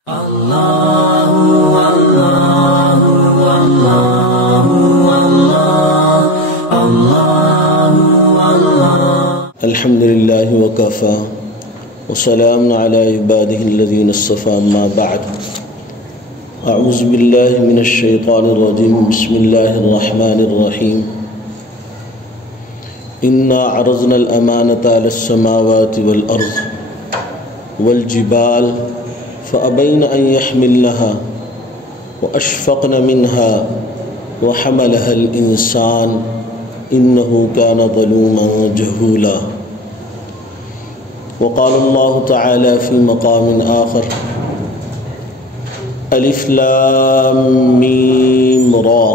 الحمد لله وكفى وسلام على عباده الذين اصطفى أما بعد أعوذ بالله من الشيطان الرجيم بسم الله الرحمن الرحيم إنا عرضنا الأمانة على السماوات والأرض والجبال فأبين أن يحملنها وأشفقن منها وحملها الإنسان إنه كان ظلوما جهولا وقال الله تعالى في مقام آخر ألف لام ميم را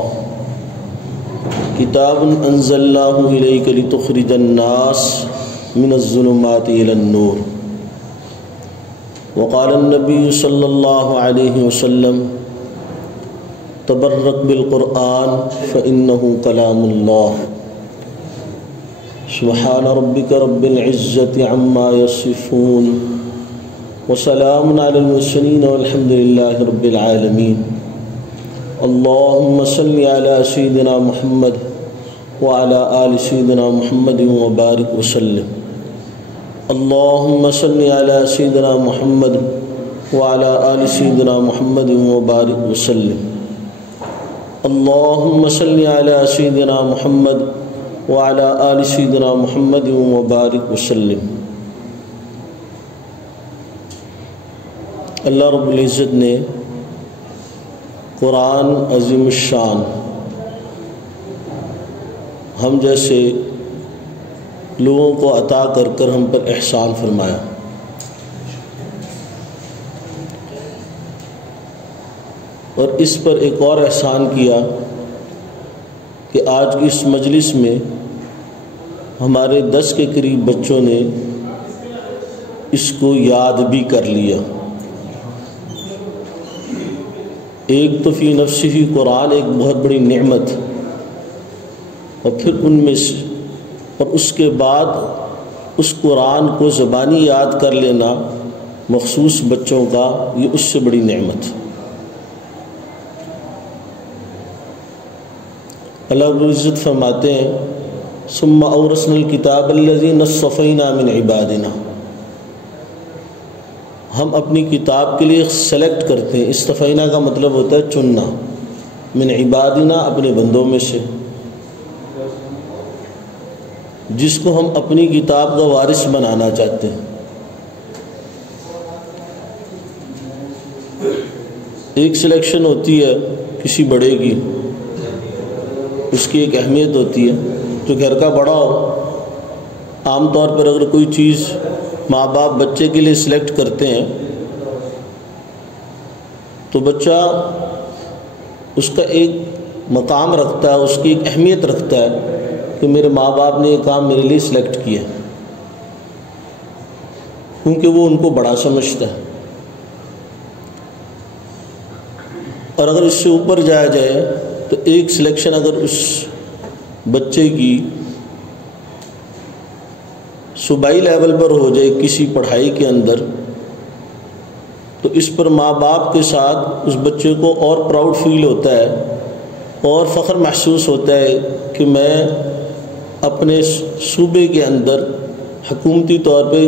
كتاب أنزلناه إليك لتخرج الناس من الظلمات إلى النور وقال النبي صلى الله عليه وسلم تبرك بالقرآن فإنه كلام الله سبحان ربك رب العزة عما يصفون وسلام على المرسلين والحمد لله رب العالمين اللهم صل على سيدنا محمد وعلى آل سيدنا محمد وبارك وسلم اللهم صل على سيدنا محمد وعلى آل سيدنا محمد وبارك وسلم اللهم صل على سيدنا محمد وعلى آل سيدنا محمد وبارك وسلم۔ اللہ رب العزت نے قرآن عظیم الشان ہم جیسے لوگوں کو عطا کر کر ہم پر احسان فرمایا، اور اس پر ایک اور احسان کیا کہ آج کی اس مجلس میں ہمارے 10 کے قریب بچوں نے اس کو یاد بھی کر لیا۔ ایک تو فی نفسہ ہی قرآن ایک بہت بڑی نعمت، اور پھر ان میں سے اور اس کے بعد اس قرآن کو زبانی یاد کر لینا مخصوص بچوں کا، یہ اس سے بڑی نعمت۔ اللہ رب العزت فرماتے ہیں ثم اورثنا الکتاب الذین اصطفینا من عبادنا، ہم اپنی کتاب کے لیے سلیکٹ کرتے ہیں۔ اصطفینا کا مطلب ہوتا ہے چننا، من عبادنا اپنے بندوں میں سے، جس کو ہم اپنی کتاب کا وارث بنانا چاہتے ہیں۔ ایک سلیکشن ہوتی ہے کسی بڑے کی، اس کی ایک اہمیت ہوتی ہے۔ جو گھر کا بڑا ہو، عام طور پر اگر کوئی چیز ماں باپ بچے کے لیے سلیکٹ کرتے ہیں تو بچہ اس کا ایک مقام رکھتا ہے، اس کی ایک اہمیت رکھتا ہے کہ میرے ماں باپ نے یہ کام میرے لیے سلیکٹ کیا، کیونکہ وہ ان کو بڑا سمجھتا ہے۔ اور اگر اس سے اوپر جایا جائے تو ایک سلیکشن اگر اس بچے کی صوبائی لیول پر ہو جائے کسی پڑھائی کے اندر، تو اس پر ماں باپ کے ساتھ اس بچے کو اور پراؤڈ فیل ہوتا ہے اور فخر محسوس ہوتا ہے کہ میں اپنے صوبے کے اندر حکومتی طور پہ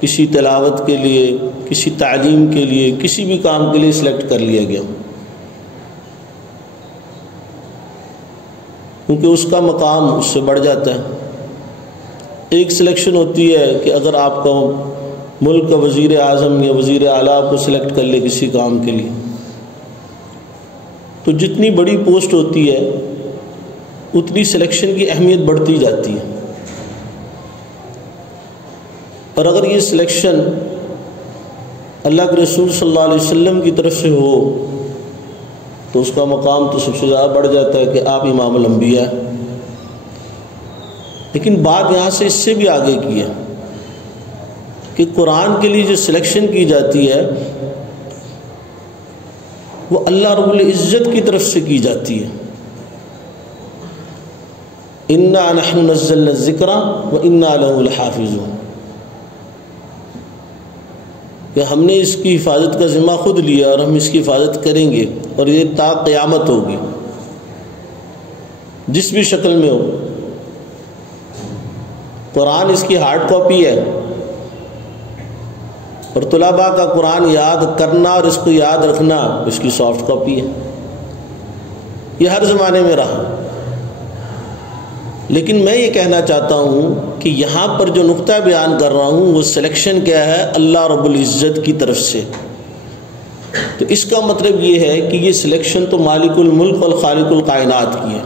کسی تلاوت کے لیے، کسی تعلیم کے لیے، کسی بھی کام کے لیے سلیکٹ کر لیا گیا، کیونکہ اس کا مقام اس سے بڑھ جاتا ہے۔ ایک سلیکشن ہوتی ہے کہ اگر آپ کو ملک کا وزیر اعظم یا وزیر اعلیٰ کو سلیکٹ کر لے کسی کام کے لیے، تو جتنی بڑی پوسٹ ہوتی ہے اتنی سلیکشن کی اہمیت بڑھتی جاتی ہے۔ اور اگر یہ سلیکشن اللہ کے رسول صلی اللہ علیہ وسلم کی طرف سے ہو تو اس کا مقام تو سب سے زیادہ بڑھ جاتا ہے کہ آپ امام الانبیاء ہیں۔ لیکن بات یہاں سے اس سے بھی آگے کی ہے کہ قرآن کے لیے جو سلیکشن کی جاتی ہے وہ اللہ رب العزت کی طرف سے کی جاتی ہے۔ انا نحن نزلنا الذکر وانا لہ لحافظون، کہ ہم نے اس کی حفاظت کا ذمہ خود لیا اور ہم اس کی حفاظت کریں گے، اور یہ تا قیامت ہوگی، جس بھی شکل میں ہو۔ قرآن اس کی ہارڈ کاپی ہے، اور طلباء کا قرآن یاد کرنا اور اس کو یاد رکھنا اس کی سافٹ کاپی ہے۔ یہ ہر زمانے میں رہا۔ لیکن میں یہ کہنا چاہتا ہوں کہ یہاں پر جو نقطہ بیان کر رہا ہوں وہ سلیکشن کیا ہے؟ اللہ رب العزت کی طرف سے۔ تو اس کا مطلب یہ ہے کہ یہ سلیکشن تو مالک الملک اور خالق الکائنات کی ہے،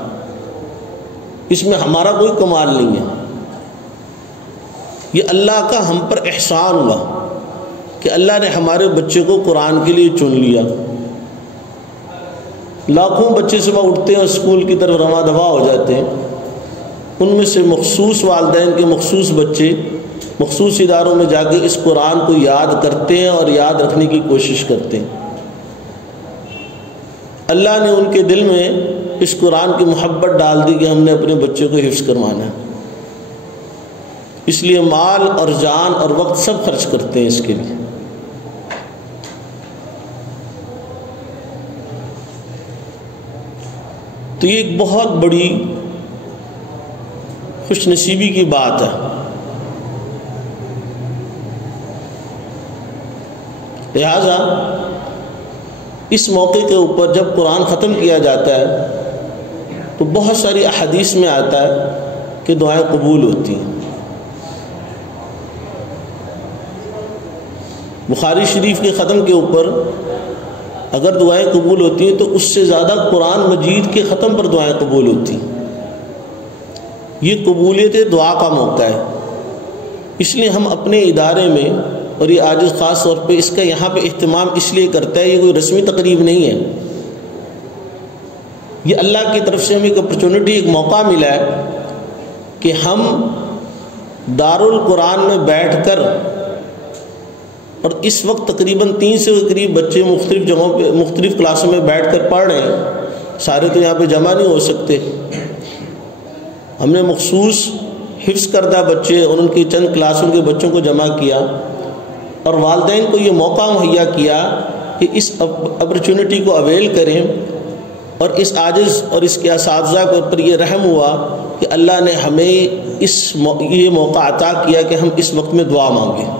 اس میں ہمارا کوئی کمال نہیں ہے۔ یہ اللہ کا ہم پر احسان ہوا کہ اللہ نے ہمارے بچے کو قرآن کے لیے چن لیا۔ لاکھوں بچے صبح اٹھتے ہیں اور اسکول کی طرف رواں دفاع ہو جاتے ہیں، ان میں سے مخصوص والدین کے مخصوص بچے مخصوص اداروں میں جا کے اس قرآن کو یاد کرتے ہیں اور یاد رکھنے کی کوشش کرتے ہیں۔ اللہ نے ان کے دل میں اس قرآن کی محبت ڈال دی کہ ہم نے اپنے بچے کو حفظ کروانا ہے، اس لیے مال اور جان اور وقت سب خرچ کرتے ہیں اس کے لیے۔ تو یہ ایک بہت بڑی خوش نصیبی کی بات ہے۔ لہذا اس موقع کے اوپر جب قرآن ختم کیا جاتا ہے تو بہت ساری احادیث میں آتا ہے کہ دعائیں قبول ہوتی ہیں۔ بخاری شریف کے ختم کے اوپر اگر دعائیں قبول ہوتی ہیں تو اس سے زیادہ قرآن مجید کے ختم پر دعائیں قبول ہوتی ہیں۔ یہ قبولیت دعا کا موقع ہے، اس لیے ہم اپنے ادارے میں، اور یہ آج خاص طور پہ اس کا یہاں پہ اہتمام اس لیے کرتا ہے، یہ کوئی رسمی تقریب نہیں ہے، یہ اللہ کی طرف سے ہمیں ایک اپرچونٹی، ایک موقع ملا ہے کہ ہم دارالقرآن میں بیٹھ کر، اور اس وقت تقریباً 300 کے قریب بچے مختلف جگہوں پہ مختلف کلاسوں میں بیٹھ کر پڑھ رہے ہیں، سارے تو یہاں پہ جمع نہیں ہو سکتے، ہم نے مخصوص حفظ کردہ بچے اور ان کی چند کلاسوں کے بچوں کو جمع کیا، اور والدین کو یہ موقع مہیا کیا کہ اس اپرچونٹی کو اویل کریں، اور اس عاجز اور اس کے اساتذہ کے اوپر یہ رحم ہوا کہ اللہ نے ہمیں یہ موقع عطا کیا کہ ہم اس وقت میں دعا مانگیں۔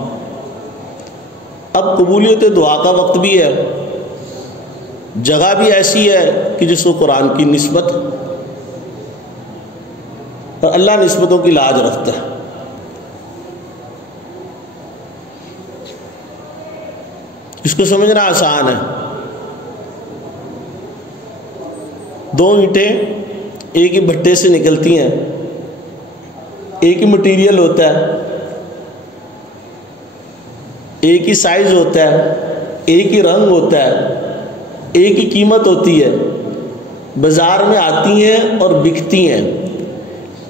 اب قبولیت دعا کا وقت بھی ہے، جگہ بھی ایسی ہے کہ جس کو قرآن کی نسبت، اور اللہ نسبتوں کی لاج رکھتا ہے۔ اس کو سمجھنا آسان ہے۔ 2 اینٹیں ایک ہی بھٹے سے نکلتی ہیں، ایک ہی مٹیریل ہوتا ہے، ایک ہی سائز ہوتا ہے، ایک ہی رنگ ہوتا ہے، ایک ہی قیمت ہوتی ہے، بازار میں آتی ہیں اور بکتی ہیں،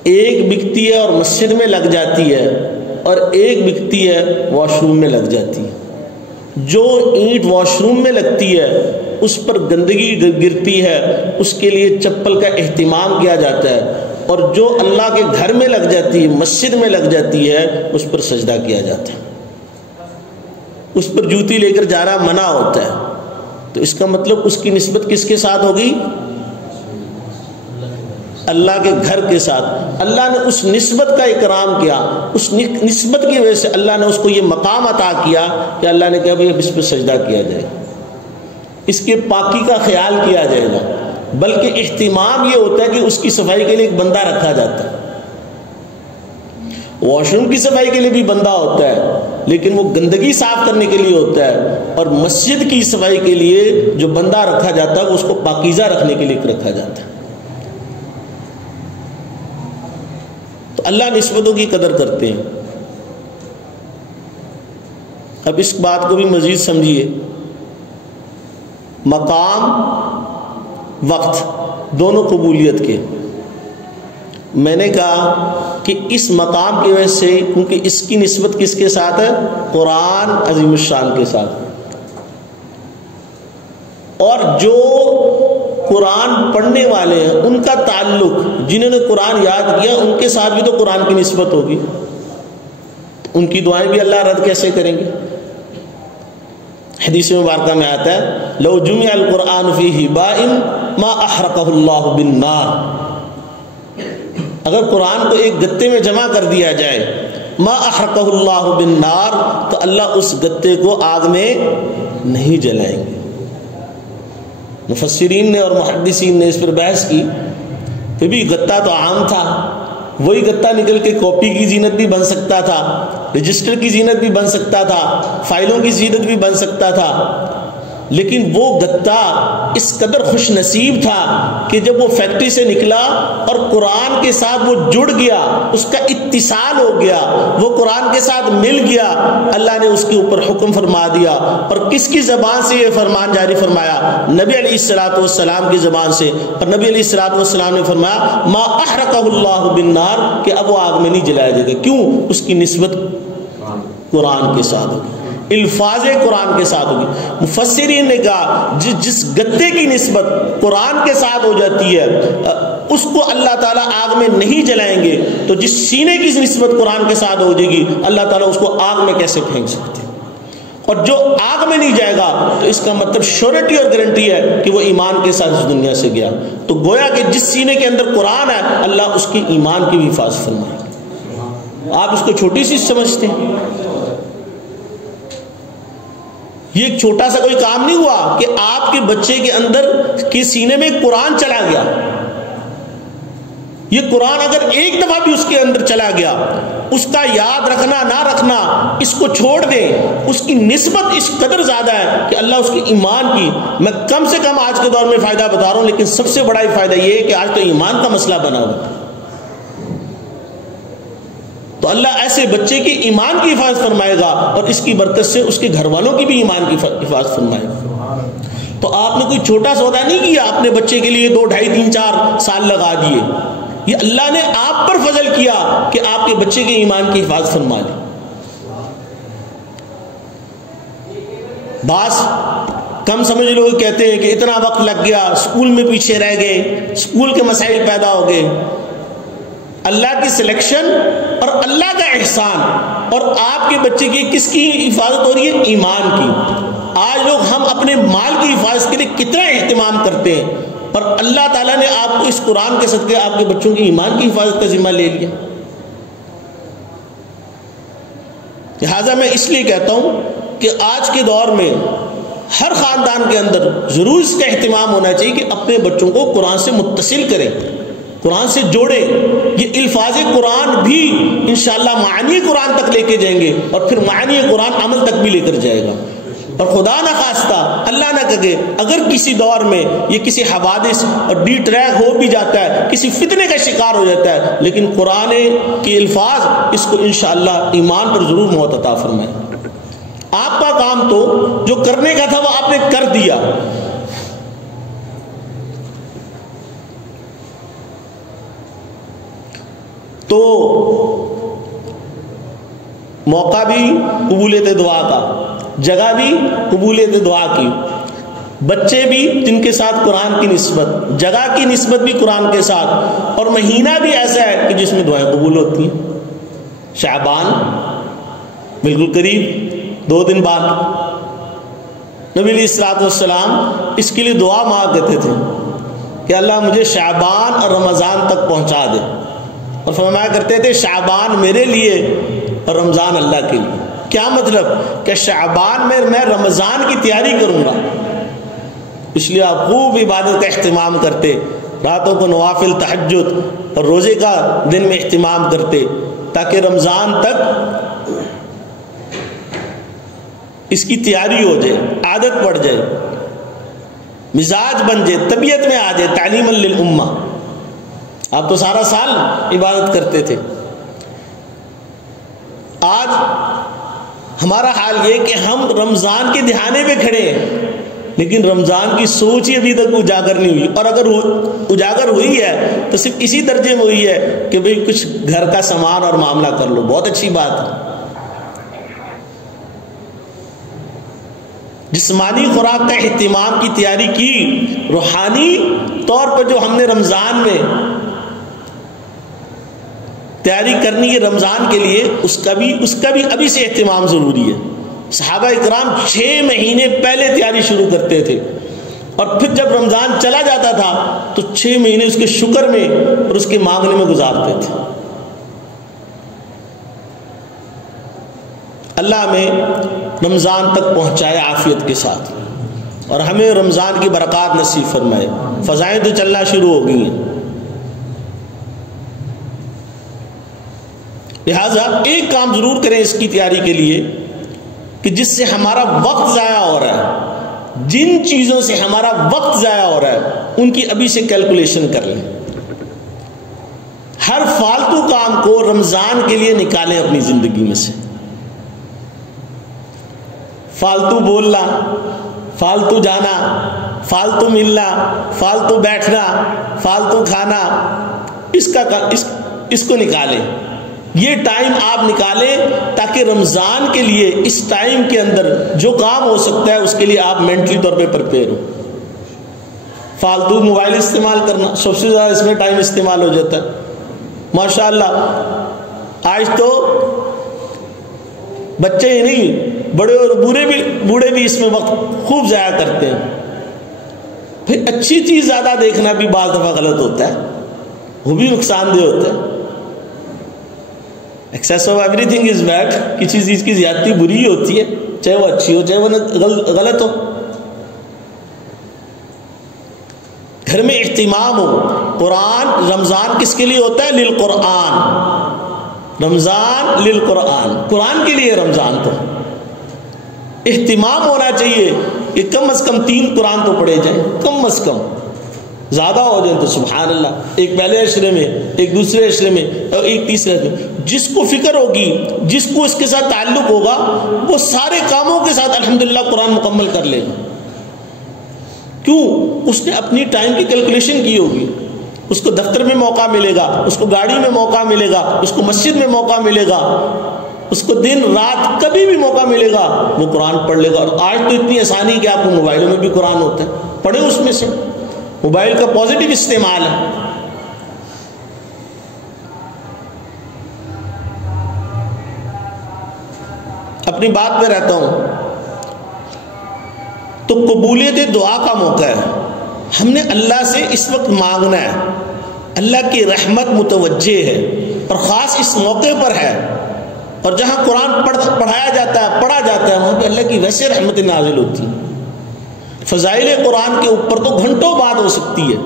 ایک بکتی ہے اور مسجد میں لگ جاتی ہے، اور ایک بکتی ہے واش روم میں لگ جاتی ہے۔ جو اینٹ واش روم میں لگتی ہے اس پر گندگی گرتی ہے، اس کے لیے چپل کا اہتمام کیا جاتا ہے، اور جو اللہ کے گھر میں لگ جاتی ہے، مسجد میں لگ جاتی ہے، اس پر سجدہ کیا جاتا ہے، اس پر جوتی لے کر جانا منع ہوتا ہے۔ تو اس کا مطلب اس کی نسبت کس کے ساتھ ہوگی؟ اللہ کے گھر کے ساتھ۔ اللہ نے اس نسبت کا اکرام کیا، اس نسبت کی وجہ سے اللہ نے اس کو یہ مقام عطا کیا کہ اللہ نے کہا اب اس پہ سجدہ کیا جائے، اس کے پاکی کا خیال کیا جائے گا، بلکہ اہتمام یہ ہوتا ہے کہ اس کی صفائی کے لیے ایک بندہ رکھا جاتا ہے۔ واش روم کی صفائی کے لیے بھی بندہ ہوتا ہے، لیکن وہ گندگی صاف کرنے کے لیے ہوتا ہے، اور مسجد کی صفائی کے لیے جو بندہ رکھا جاتا ہے وہ اس کو پاکیزہ رکھنے کے لیے رکھا جاتا ہے۔ تو اللہ نسبتوں کی قدر کرتے ہیں۔ اب اس بات کو بھی مزید سمجھیے، مقام وقت دونوں قبولیت کے۔ میں نے کہا کہ اس مقام کی وجہ سے، کیونکہ اس کی نسبت کس کے ساتھ ہے؟ قرآن عظیم الشان کے ساتھ، اور جو قرآن پڑھنے والے ہیں ان کا تعلق، جنہوں نے قرآن یاد کیا ان کے ساتھ بھی تو قرآن کی نسبت ہوگی، ان کی دعائیں بھی اللہ رد کیسے کریں گے؟ حدیث مبارکہ میں آتا ہے لو جمع القرآن فی ہباء ما احرقہ اللہ بالنار، اگر قرآن کو ایک گتے میں جمع کر دیا جائے ما احرقہ اللہ بالنار، تو اللہ اس گتے کو آگ میں نہیں جلائیں گے۔ مفسرین نے اور محدثین نے اس پر بحث کی کہ بھی گتا تو عام تھا، وہی گتا نکل کے کاپی کی زینت بھی بن سکتا تھا، رجسٹر کی زینت بھی بن سکتا تھا، فائلوں کی زینت بھی بن سکتا تھا، لیکن وہ گتا اس قدر خوش نصیب تھا کہ جب وہ فیکٹری سے نکلا اور قرآن کے ساتھ وہ جڑ گیا، اس کا اتصال ہو گیا، وہ قرآن کے ساتھ مل گیا، اللہ نے اس کے اوپر حکم فرما دیا۔ اور کس کی زبان سے یہ فرمان جاری فرمایا؟ نبی علیہ الصلوۃ والسلام کی زبان سے، اور نبی علیہ الصلوۃ والسلام نے فرمایا ما احرقہ اللہ بالنار، کہ اب وہ آگ میں نہیں جلایا جائے گا۔ کیوں؟ اس کی نسبت قرآن کے ساتھ ہوگی، الفاظ قرآن کے ساتھ ہوگی۔ مفسرین نے کہا جس گتے کی نسبت قرآن کے ساتھ ہو جاتی ہے اس کو اللہ تعالیٰ آگ میں نہیں جلائیں گے، تو جس سینے کی نسبت قرآن کے ساتھ ہو جائے گی اللہ تعالیٰ اس کو آگ میں کیسے پھینک سکتے ہیں؟ اور جو آگ میں نہیں جائے گا تو اس کا مطلب شورٹی اور گارنٹی ہے کہ وہ ایمان کے ساتھ اس دنیا سے گیا۔ تو گویا کہ جس سینے کے اندر قرآن ہے اللہ اس کی ایمان کی بھی حفاظت فرمائے گا۔ آپ اس کو چھوٹی سی سمجھتے ہیں؟ یہ ایک چھوٹا سا کوئی کام نہیں ہوا کہ آپ کے بچے کے اندر کے سینے میں قرآن چلا گیا۔ یہ قرآن اگر ایک دفعہ بھی اس کے اندر چلا گیا، اس کا یاد رکھنا نہ رکھنا اس کو چھوڑ دیں، اس کی نسبت اس قدر زیادہ ہے کہ اللہ اس کے ایمان کی، میں کم سے کم آج کے دور میں فائدہ بتا رہا ہوں، لیکن سب سے بڑا فائدہ یہ ہے کہ آج تو ایمان کا مسئلہ بنا ہوا، تو اللہ ایسے بچے کی ایمان کی حفاظت فرمائے گا اور اس کی برکت سے اس کے گھر والوں کی بھی ایمان کی حفاظت فرمائے گا۔ تو آپ نے کوئی چھوٹا سودا نہیں کیا، اپنے بچے کے لیے 2 2.5 3 4 سال لگا دیے، یہ اللہ نے آپ پر فضل کیا کہ آپ کے بچے کے ایمان کی حفاظت فرما لی۔ بعض کم سمجھ لوگ کہتے ہیں کہ اتنا وقت لگ گیا، اسکول میں پیچھے رہ گئے، اسکول کے مسائل پیدا ہو گئے۔ اللہ کی سلیکشن اور اللہ کا احسان، اور آپ کے بچے کی کس کی حفاظت ہو رہی ہے؟ ایمان کی۔ آج لوگ ہم اپنے مال کی حفاظت کے لیے کتنا اہتمام کرتے ہیں، اور اللہ تعالیٰ نے آپ کو اس قرآن کے صدقے آپ کے بچوں کی ایمان کی حفاظت کا ذمہ لے لیا۔ لہٰذا میں اس لیے کہتا ہوں کہ آج کے دور میں ہر خاندان کے اندر ضرور اس کا اہتمام ہونا چاہیے کہ اپنے بچوں کو قرآن سے متصل کریں، قرآن سے جوڑے۔ یہ الفاظ قرآن بھی انشاءاللہ معانی قرآن تک لے کے جائیں گے، اور پھر معانی قرآن عمل تک بھی لے کر جائے گا۔ اور خدا نہ خواستہ، اللہ نہ کرے، اگر کسی دور میں یہ کسی حوادث اور ڈی ٹریک ہو بھی جاتا ہے، کسی فتنے کا شکار ہو جاتا ہے، لیکن قرآن کے الفاظ اس کو انشاءاللہ ایمان پر ضرور موت عطا فرمائے۔ آپ کا کام تو جو کرنے کا تھا وہ آپ نے کر دیا، تو موقع بھی قبولیت دعا کا، جگہ بھی قبولیت دعا کی، بچے بھی جن کے ساتھ قرآن کی نسبت، جگہ کی نسبت بھی قرآن کے ساتھ، اور مہینہ بھی ایسا ہے کہ جس میں دعائیں قبول ہوتی ہیں۔ شعبان بالکل قریب، 2 دن بعد نبی علیہ الصلوۃ والسلام اس کے لیے دعا مانگتے تھے کہ اللہ مجھے شعبان اور رمضان تک پہنچا دے، اور فرمایا کرتے تھے شعبان میرے لیے اور رمضان اللہ کے لیے۔ کیا مطلب؟ کہ شعبان میں میں رمضان کی تیاری کروں گا، اس لیے آپ خوب عبادت کا اہتمام کرتے، راتوں کو نوافل، تہجد اور روزے کا دن میں اہتمام کرتے، تاکہ رمضان تک اس کی تیاری ہو جائے، عادت پڑ جائے، مزاج بن جائے، طبیعت میں آ جائے، تعلیم للامہ۔ آپ تو سارا سال عبادت کرتے تھے، آج ہمارا حال یہ کہ ہم رمضان کے دہانے پہ کھڑے ہیں، لیکن رمضان کی سوچ ہی ابھی تک اجاگر نہیں ہوئی، اور اگر اجاگر ہوئی ہے تو صرف اسی درجے میں ہوئی ہے کہ بھئی کچھ گھر کا سامان اور معاملہ کر لو، بہت اچھی بات ہے۔ جسمانی خوراک کا اہتمام کی تیاری کی، روحانی طور پر جو ہم نے رمضان میں تیاری کرنی ہے رمضان کے لیے، اس کا بھی ابھی سے اہتمام ضروری ہے۔ صحابہ اکرام 6 مہینے پہلے تیاری شروع کرتے تھے، اور پھر جب رمضان چلا جاتا تھا تو 6 مہینے اس کے شکر میں اور اس کے مانگنے میں گزارتے تھے۔ اللہ ہمیں رمضان تک پہنچائے عافیت کے ساتھ، اور ہمیں رمضان کی برکات نصیب فرمائے۔ فضائیں تو چلنا شروع ہو گئی ہیں، لہذا ایک کام ضرور کریں اس کی تیاری کے لیے کہ جس سے ہمارا وقت ضائع ہو رہا ہے، جن چیزوں سے ہمارا وقت ضائع ہو رہا ہے ان کی ابھی سے کیلکولیشن کر لیں۔ ہر فالتو کام کو رمضان کے لیے نکالیں اپنی زندگی میں سے۔ فالتو بولنا، فالتو جانا، فالتو ملنا، فالتو بیٹھنا، فالتو کھانا، اس کو نکالیں۔ یہ ٹائم آپ نکالیں تاکہ رمضان کے لیے اس ٹائم کے اندر جو کام ہو سکتا ہے اس کے لیے آپ مینٹلی طور پہ پریپیئر ہو۔ فالتو موبائل استعمال کرنا، سب سے زیادہ اس میں ٹائم استعمال ہو جاتا ہے۔ ماشاءاللہ آج تو بچے ہی نہیں، بڑے اور بوڑھے بھی اس میں وقت خوب ضائع کرتے ہیں۔ پھر اچھی چیز زیادہ دیکھنا بھی بعض دفعہ غلط ہوتا ہے، وہ بھی نقصان دہ ہوتا ہے۔ Access of every thing is bad, کسی چیز کی زیادتی بری ہی ہوتی ہے، چاہے وہ اچھی ہو چاہے وہ غلط ہو۔ گھر میں اہتمام ہو۔ قرآن رمضان کس کے لیے ہوتا ہے؟ للقرآن، رمضان للقرآن، قرآن کے لیے رمضان تو اہتمام ہونا چاہیے کہ کم از کم 3 قرآن تو پڑھے جائیں، کم از کم، زیادہ ہو جائیں تو سبحان اللہ، ایک پہلے عشرے میں، ایک دوسرے عشرے میں، اور ایک تیسرے میں۔ جس کو فکر ہوگی، جس کو اس کے ساتھ تعلق ہوگا، وہ سارے کاموں کے ساتھ الحمدللہ قرآن مکمل کر لے گا۔ کیوں؟ اس نے اپنی ٹائم کی کیلکولیشن کی ہوگی۔ اس کو دفتر میں موقع ملے گا، اس کو گاڑی میں موقع ملے گا، اس کو مسجد میں موقع ملے گا، اس کو دن رات کبھی بھی موقع ملے گا وہ قرآن پڑھ لے گا۔ اور آج تو اتنی آسانی کہ آپ کو موبائلوں میں بھی قرآن ہوتا ہے، پڑھیں اس میں سے۔ موبائل کا پازیٹیو استعمال ہے۔ اپنی بات پہ رہتا ہوں تو قبولیت دعا کا موقع ہے۔ ہم نے اللہ سے اس وقت مانگنا ہے، اللہ کی رحمت متوجہ ہے، اور خاص اس موقع پر ہے، اور جہاں قرآن پڑھایا جاتا ہے، پڑھا جاتا ہے، وہاں پہ اللہ کی ویسے رحمت نازل ہوتی ہے۔ فضائل قرآن کے اوپر تو گھنٹوں بات ہو سکتی ہے،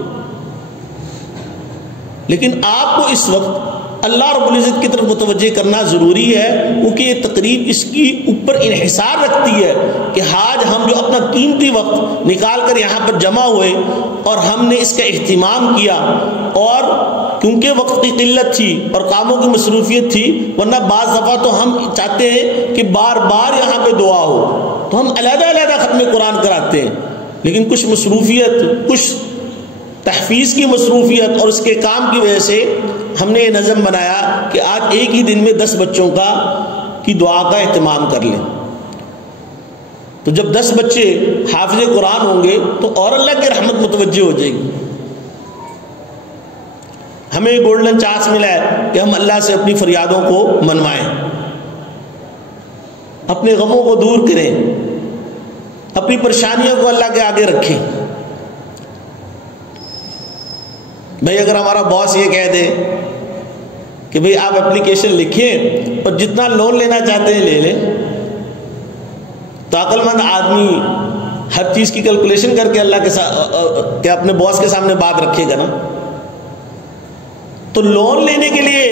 لیکن آپ کو اس وقت اللہ رب العزت کی طرف متوجہ کرنا ضروری ہے، کیونکہ یہ تقریب اس کی اوپر انحصار رکھتی ہے کہ آج ہم جو اپنا قیمتی وقت نکال کر یہاں پر جمع ہوئے اور ہم نے اس کا اہتمام کیا، اور کیونکہ وقت کی قلت تھی اور کاموں کی مصروفیت تھی، ورنہ بعض دفعہ تو ہم چاہتے ہیں کہ بار بار یہاں پہ دعا ہو، تو ہم علیحدہ علیحدہ ختم قرآن کراتے ہیں، لیکن کچھ مصروفیت، کچھ تحفیظ کی مصروفیت اور اس کے کام کی وجہ سے ہم نے یہ نظم بنایا کہ آج ایک ہی دن میں 10 بچوں کی دعا کا اہتمام کر لیں۔ تو جب 10 بچے حافظ قرآن ہوں گے تو اور اللہ کی رحمت متوجہ ہو جائے گی۔ ہمیں گولڈن چانس ملا ہے کہ ہم اللہ سے اپنی فریادوں کو منوائیں، اپنے غموں کو دور کریں، اپنی پریشانیوں کو اللہ کے آگے رکھیں۔ بھائی اگر ہمارا باس یہ کہہ دے کہ بھئی آپ اپلیکیشن لکھیں اور جتنا لون لینا چاہتے ہیں لے لیں، تو عقل مند آدمی ہر چیز کی کیلکولیشن کر کے اللہ کے ساتھ کہ اپنے باس کے سامنے بات رکھے گا نا۔ تو لون لینے کے لیے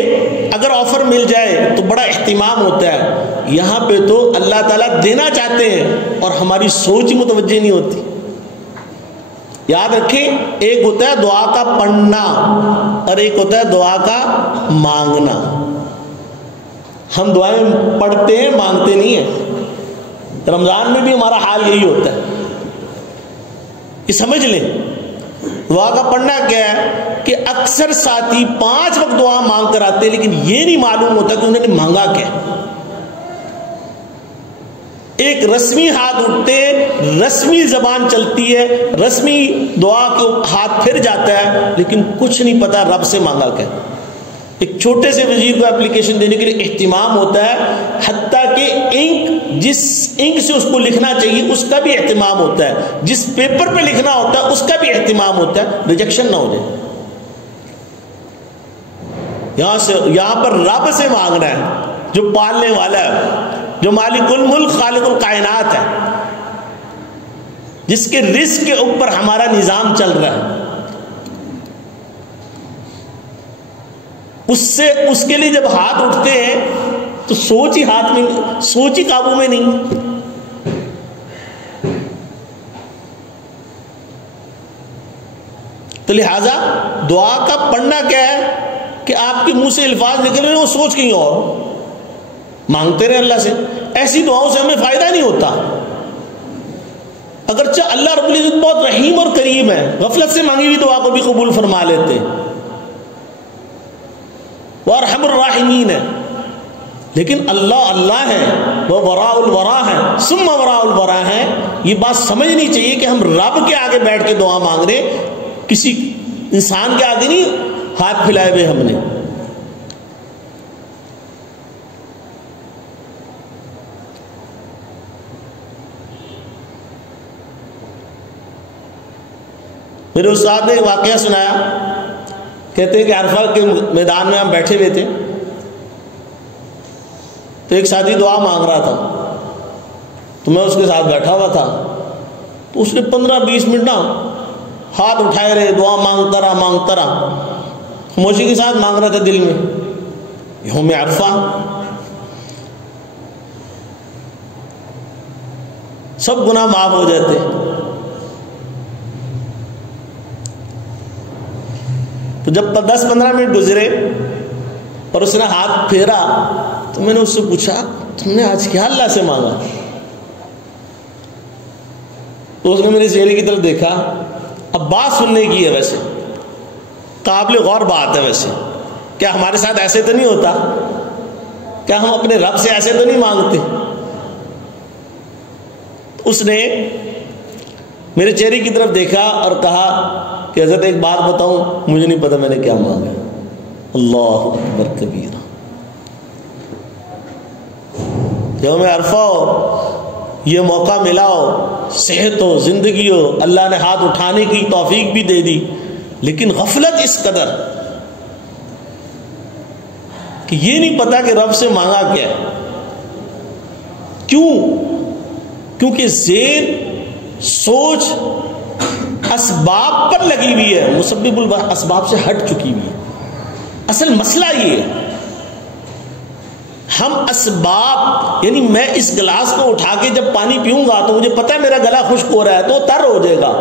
اگر آفر مل جائے تو بڑا اہتمام ہوتا ہے، یہاں پہ تو اللہ تعالیٰ دینا چاہتے ہیں اور ہماری سوچ ہی متوجہ نہیں ہوتی۔ یاد رکھیں، ایک ہوتا ہے دعا کا پڑھنا اور ایک ہوتا ہے دعا کا مانگنا۔ ہم دعائیں پڑھتے ہیں، مانگتے نہیں ہیں۔ رمضان میں بھی ہمارا حال یہی ہوتا ہے، یہ سمجھ لیں۔ دعا کا پڑھنا کیا ہے کہ اکثر ساتھی 5 وقت دعا مانگ کر آتے ہیں، لیکن یہ نہیں معلوم ہوتا کہ انہوں نے مانگا کیا۔ ایک رسمی ہاتھ اٹھتے، رسمی زبان چلتی ہے، رسمی دعا کے ہاتھ پھر جاتا ہے، لیکن کچھ نہیں پتا رب سے مانگا کیا۔ ایک چھوٹے سے وزیر کو اپلیکیشن دینے کے لیے اہتمام ہوتا ہے، حتیٰ کہ انک جس انک سے اس کو لکھنا چاہیے اس کا بھی اہتمام ہوتا ہے، جس پیپر پہ لکھنا ہوتا ہے اس کا بھی اہتمام ہوتا ہے، ریجیکشن نہ ہو جائے۔ یہاں پر رب سے مانگنا ہے جو پالنے والا ہے، جو مالک الملک خالق الکائنات ہے، جس کے رزق کے اوپر ہمارا نظام چل رہا ہے، اس کے لیے جب ہاتھ اٹھتے ہیں تو سوچ ہی قابو میں نہیں۔ تو لہذا دعا کا پڑھنا کیا ہے کہ آپ کے منہ سے الفاظ نکل رہے ہیں وہ سوچ کہیں اور مانگتے رہے اللہ سے۔ ایسی دعاؤں سے ہمیں فائدہ نہیں ہوتا، اگرچہ اللہ رب العزت بہت رحیم اور کریم ہے، غفلت سے مانگی ہوئی دعا کو بھی قبول فرما لیتے، وہ ارحم الراحمین ہے، لیکن اللہ ہے، وہ وراء الورا ہے، ثم وراء الورا ہے۔ یہ بات سمجھنی چاہیے کہ ہم رب کے آگے بیٹھ کے دعا مانگ رہے، کسی انسان کے آگے نہیں ہاتھ پھیلائے ہوئے ہم نے۔ میرے استاد نے ایک واقعہ سنایا، کہتے ہیں کہ عرفہ کے میدان میں ہم بیٹھے ہوئے تھے تو ایک ساتھی دعا مانگ رہا تھا، تو میں اس کے ساتھ بیٹھا ہوا تھا، تو اس نے 15-20 منٹ نا ہاتھ اٹھائے رہے، دعا مانگتا رہا، خاموشی کے ساتھ مانگ رہا تھا دل میں، یوم عرفہ، سب گناہ معاف ہو جاتے۔ تو جب 10-15 منٹ گزرے اور اس نے ہاتھ پھیرا تو میں نے اس سے پوچھا تم نے آج کیا اللہ سے مانگا؟ تو اس نے میرے چہرے کی طرف دیکھا۔ اب بات سننے کی ہے، ویسے قابل غور بات ہے، ویسے کیا ہمارے ساتھ ایسے تو نہیں ہوتا؟ کیا ہم اپنے رب سے ایسے تو نہیں مانگتے؟ اس نے میرے چہرے کی طرف دیکھا اور کہا کہ حضرت ایک بات بتاؤں، مجھے نہیں پتا میں نے کیا مانگا۔ اللہ اکبر کبیرہ۔ یوم عرفہ ہو، یہ موقع ملا ہو، صحت ہو، زندگی ہو، اللہ نے ہاتھ اٹھانے کی توفیق بھی دے دی، لیکن غفلت اس قدر کہ یہ نہیں پتا کہ رب سے مانگا کیا ہے۔ کیونکہ ذہن، سوچ اسباب پر لگی ہوئی ہے، مسبب الاسباب سے ہٹ چکی ہوئی ہے۔ اصل مسئلہ یہ ہے، ہم اسباب، یعنی میں اس گلاس کو اٹھا کے جب پانی پیوں گا تو مجھے پتا ہے میرا گلا خشک ہو رہا ہے تو تر ہو جائے گا،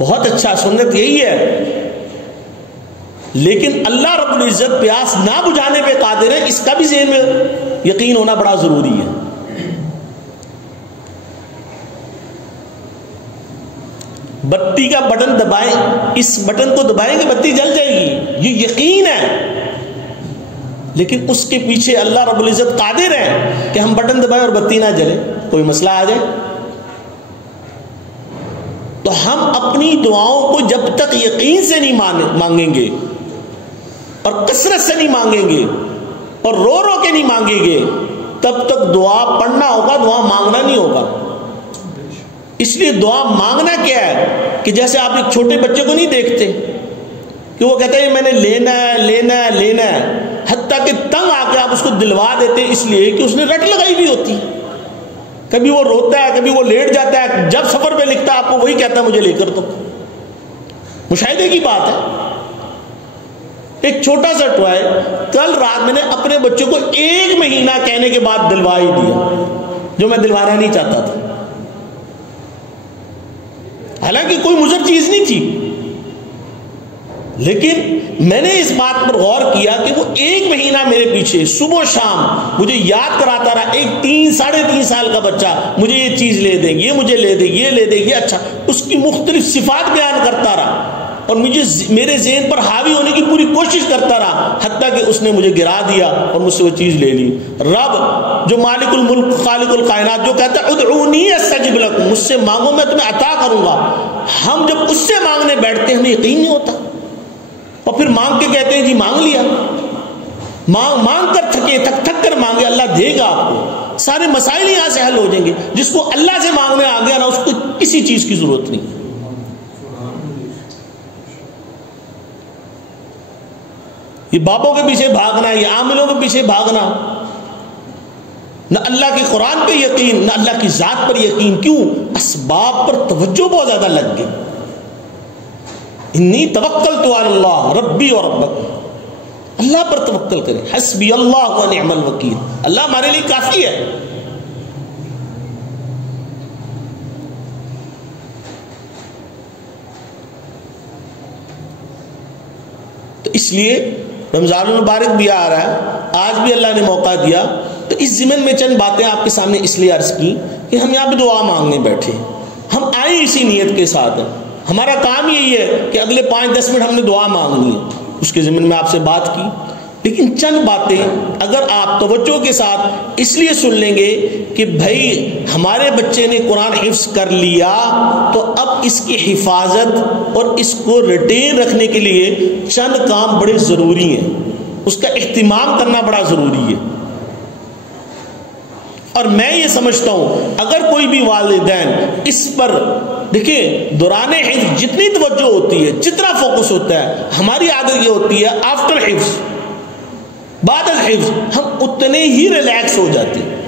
بہت اچھا، سنت یہی ہے، لیکن اللہ رب العزت پیاس نہ بجھانے پہ قادر ہے، اس کا بھی ذہن میں یقین ہونا بڑا ضروری ہے۔ بتی کا بٹن دبائیں، اس بٹن کو دبائیں گے بتی جل جائے گی، یہ یقین ہے، لیکن اس کے پیچھے اللہ رب العزت قادر ہے کہ ہم بٹن دبائیں اور بتی نہ جلے، کوئی مسئلہ آ جائے۔ تو ہم اپنی دعاؤں کو جب تک یقین سے نہیں مانگیں گے اور کثرت سے نہیں مانگیں گے اور رو رو کے نہیں مانگیں گے، تب تک دعا پڑھنا ہوگا، دعا مانگنا نہیں ہوگا۔ اس لیے دعا مانگنا کیا ہے کہ جیسے آپ ایک چھوٹے بچے کو نہیں دیکھتے کہ وہ کہتا ہے میں نے لینا ہے لینا ہے لینا ہے، حتیٰ کہ تنگ آ کے آپ اس کو دلوا دیتے ہیں، اس لیے کہ اس نے رٹ لگائی بھی ہوتی، کبھی وہ روتا ہے، کبھی وہ لیٹ جاتا ہے، جب سفر پہ لکھتا ہے آپ کو وہی کہتا ہے مجھے لے کر، تو مشاہدے کی بات ہے۔ ایک چھوٹا سا ٹوائے کل رات میں نے اپنے بچوں کو 1 مہینہ کہنے کے بعد دلوا ہی دیا، جو میں دلوانا نہیں چاہتا تھا، حالانکہ کوئی مضر چیز نہیں تھی، لیکن میں نے اس بات پر غور کیا کہ وہ 1 مہینہ میرے پیچھے صبح و شام مجھے یاد کراتا رہا۔ ایک 3-3.5 سال کا بچہ مجھے یہ چیز لے دے، یہ مجھے لے دے، یہ لے دے، یہ اچھا، اس کی مختلف صفات بیان کرتا رہا اور مجھے میرے ذہن پر حاوی ہونے کی پوری کوشش کرتا رہا، حتیٰ کہ اس نے مجھے گرا دیا اور مجھ سے وہ چیز لے لی۔ رب جو مالک الملک خالق الکائنات جو کہتا ہے ادعونی استجب لکم، مجھ سے مانگو میں تمہیں عطا کروں گا، ہم جب اس سے مانگنے بیٹھتے ہیں ہمیں یقین نہیں ہوتا اور پھر مانگ کے کہتے ہیں جی مانگ لیا۔ مانگ کر تھکے، تھک کر مانگے، اللہ دے گا آپ کو، سارے مسائل یہاں سے حل ہو جائیں گے۔ جس کو اللہ سے مانگنے آ گیا نا، اس کو کسی چیز کی ضرورت نہیں۔ یہ باپوں کے پیچھے بھاگنا، یہ عاملوں کے پیچھے بھاگنا، نہ اللہ کے قرآن پہ یقین، نہ اللہ کی ذات پر یقین۔ کیوں؟ اسباب پر توجہ بہت زیادہ لگ گئی۔ انی توکلت علی اللہ ربی و ربک، اللہ پر توکل کریں، حسبی اللہ و نعم الوکیل، اللہ ہمارے لیے کافی ہے۔ تو اس لیے رمضان المبارک بھی آ رہا ہے، آج بھی اللہ نے موقع دیا، تو اس ضمن میں چند باتیں آپ کے سامنے اس لیے عرض کی کہ ہم یہاں پہ دعا مانگنے بیٹھے، ہم آئے اسی نیت کے ساتھ ہیں، ہمارا کام یہی ہے کہ اگلے 5-10 منٹ ہم نے دعا مانگنی ہے، اس کے ضمن میں آپ سے بات کی۔ لیکن چند باتیں اگر آپ توجہ کے ساتھ اس لیے سن لیں گے کہ بھائی ہمارے بچے نے قرآن حفظ کر لیا، تو اب اس کی حفاظت اور اس کو ریٹین رکھنے کے لیے چند کام بڑے ضروری ہیں، اس کا اہتمام کرنا بڑا ضروری ہے۔ اور میں یہ سمجھتا ہوں اگر کوئی بھی والدین اس پر دیکھیں، دوران حفظ جتنی توجہ ہوتی ہے، جتنا فوکس ہوتا ہے، ہماری عادت یہ ہوتی ہے آفٹر حفظ، بعد الحفظ ہم اتنے ہی ریلیکس ہو جاتے ہیں۔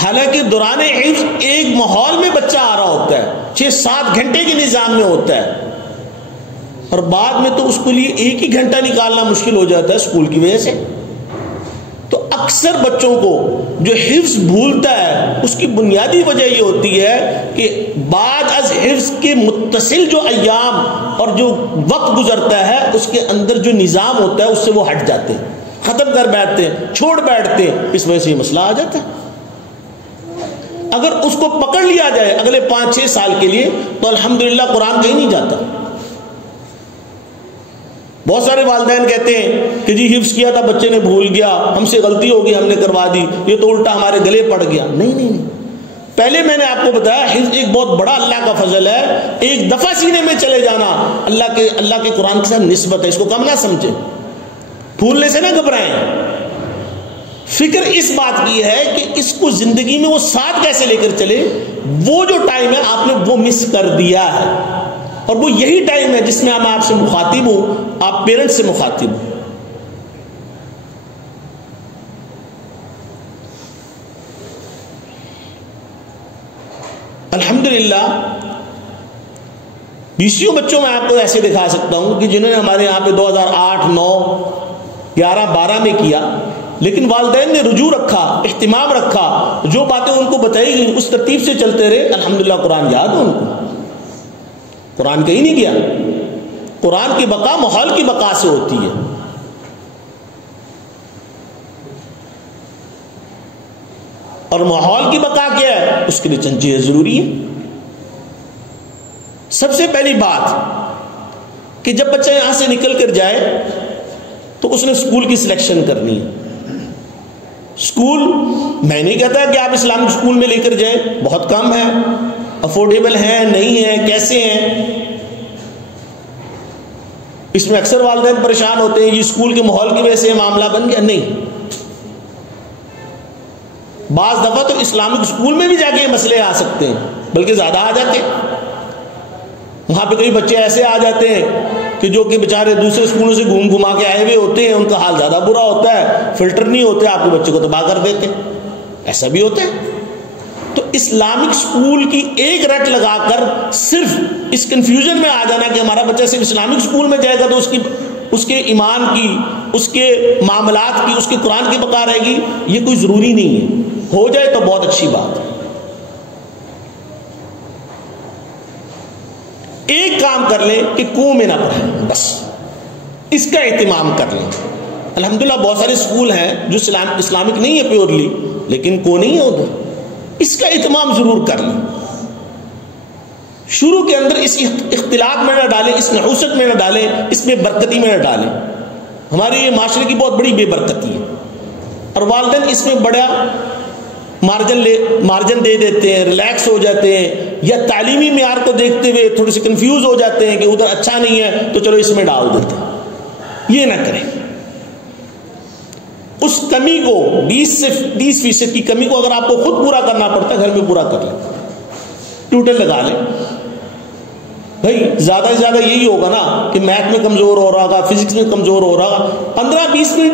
حالانکہ دوران حفظ ایک ماحول میں بچہ آ رہا ہوتا ہے، 6-7 گھنٹے کے نظام میں ہوتا ہے، اور بعد میں تو اس کے لیے 1 ہی گھنٹہ نکالنا مشکل ہو جاتا ہے اسکول کی وجہ سے۔ تو اکثر بچوں کو جو حفظ بھولتا ہے، اس کی بنیادی وجہ یہ ہوتی ہے کہ بعد از حفظ کے متصل جو ایام اور جو وقت گزرتا ہے، اس کے اندر جو نظام ہوتا ہے اس سے وہ ہٹ جاتے ہیں، ختم کر بیٹھتے ہیں، چھوڑ بیٹھتے ہیں، اس وجہ سے یہ مسئلہ آ جاتا ہے۔ اگر اس کو پکڑ لیا جائے اگلے 5-6 سال کے لیے تو الحمدللہ قرآن کہیں نہیں جاتا۔ بہت سارے والدین کہتے ہیں کہ جی حفظ کیا تھا، بچے نے بھول گیا، ہم سے غلطی ہو گئی، ہم نے کروا دی، یہ تو الٹا ہمارے گلے پڑ گیا۔ نہیں، پہلے میں نے آپ کو بتایا حفظ ایک بہت بڑا اللہ کا فضل ہے، ایک دفعہ سینے میں چلے جانا اللہ کے قرآن کے ساتھ نسبت ہے، اس کو کم نہ سمجھیں، بھولنے سے نہ گھبرائیں۔ فکر اس بات کی ہے کہ اس کو زندگی میں وہ ساتھ کیسے لے کر چلے، وہ جو ٹائم ہے آپ نے وہ مس کر دیا ہے، اور وہ یہی ٹائم ہے جس میں میں آپ سے مخاطب ہوں، آپ پیرنٹس سے مخاطب ہوں۔ الحمدللہ بیسیوں بچوں میں آپ کو ایسے دکھا سکتا ہوں کہ جنہوں نے ہمارے یہاں پہ 2008 9 11 12 میں کیا، لیکن والدین نے رجوع رکھا، اہتمام رکھا، جو باتیں ان کو بتائی گئی اس ترتیب سے چلتے رہے، الحمدللہ قرآن یاد ہے ان کو، قرآن کہیں نہیں گیا۔ قرآن کی بقا ماحول کی بقا سے ہوتی ہے۔ اور ماحول کی بقا کیا ہے؟ اس کے لیے چند چیزیں ضروری ہیں۔ سب سے پہلی بات کہ جب بچہ یہاں سے نکل کر جائے تو اس نے اسکول کی سلیکشن کرنی ہے۔ اسکول میں نہیں کہتا کہ آپ اسلامک اسکول میں لے کر جائیں، بہت کم ہے، افورڈیبل ہیں نہیں ہیں، کیسے ہیں، اس میں اکثر والدین پریشان ہوتے ہیں، یہ اسکول کے ماحول کی وجہ سے معاملہ بن گیا۔ نہیں، بعض دفعہ تو اسلامک اسکول میں بھی جا کے یہ مسئلے آ سکتے ہیں، بلکہ زیادہ آ جاتے ہیں۔ وہاں پہ کئی بچے ایسے آ جاتے ہیں کہ جو کہ بیچارے دوسرے اسکولوں سے گھوم گھما کے آئے ہوئے ہوتے ہیں، ان کا حال زیادہ برا ہوتا ہے، فلٹر نہیں ہوتے، آپ کے بچے کو تباہ کر دیتے ہیں، ایسا بھی ہوتا ہے۔ تو اسلامک اسکول کی ایک رٹ لگا کر صرف اس کنفیوژن میں آ جانا کہ ہمارا بچہ صرف اسلامک اسکول میں جائے گا تو اس کے ایمان کی، اس کے معاملات کی، اس کے قرآن کی بقا رہے گی، یہ کوئی ضروری نہیں ہے۔ ہو جائے تو بہت اچھی بات ہے۔ ایک کام کر لیں کہ کنویں میں نہ پڑھیں، بس اس کا اہتمام کر لیں۔ الحمدللہ بہت سارے اسکول ہیں جو اسلامک نہیں ہے پیورلی، لیکن کنویں نہیں ہے ادھر، اس کا اہتمام ضرور کر لیں۔ شروع کے اندر اس اختلاط میں نہ ڈالیں، اس نحوست میں نہ ڈالیں، اس میں برکتی میں نہ ڈالیں۔ ہمارے یہ معاشرے کی بہت بڑی بے برکتی ہے، اور والدین اس میں بڑا مارجن دے دیتے ہیں، ریلیکس ہو جاتے ہیں، یا تعلیمی معیار کو دیکھتے ہوئے تھوڑے سے کنفیوز ہو جاتے ہیں کہ ادھر اچھا نہیں ہے تو چلو اس میں ڈال دیتے ہیں۔ یہ نہ کریں۔ اس کمی کو 20% کی کمی کو اگر آپ کو خود پورا کرنا پڑتا ہے گھر میں پورا کر لیں، ٹیوٹر لگا لیں. بھائی زیادہ سے زیادہ یہی ہوگا نا کہ میتھ میں کمزور ہو رہا ہوگا، فزکس میں کمزور ہو رہا ہوگا، 15-20 منٹ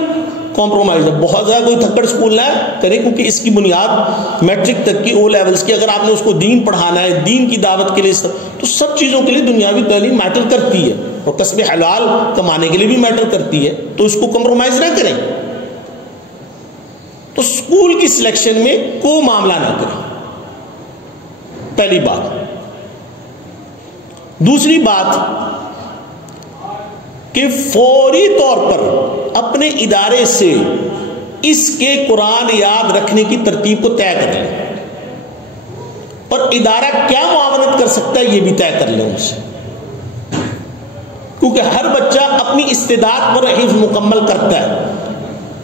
کمپرومائز ہے. بہت زیادہ کوئی تھکڑ اسکول نہ کرے، کیونکہ اس کی بنیاد میٹرک تک کی او لیولز کی، اگر آپ نے اس کو دین پڑھانا ہے، دین کی دعوت کے لیے، تو سب چیزوں کے لیے دنیاوی تعلیم میٹر کرتی ہے، اور کسب حلال کمانے کے لیے بھی میٹر کرتی ہے، تو اس کو کمپرومائز نہ کریں. تو اسکول کی سلیکشن میں کوئی معاملہ نہ کریں، پہلی بات. دوسری بات کہ فوری طور پر اپنے ادارے سے اس کے قرآن یاد رکھنے کی ترتیب کو طے کر لیں، اور ادارہ کیا معاونت کر سکتا ہے یہ بھی طے کر لیں ان سے، کیونکہ ہر بچہ اپنی استعداد پر حفظ مکمل کرتا ہے.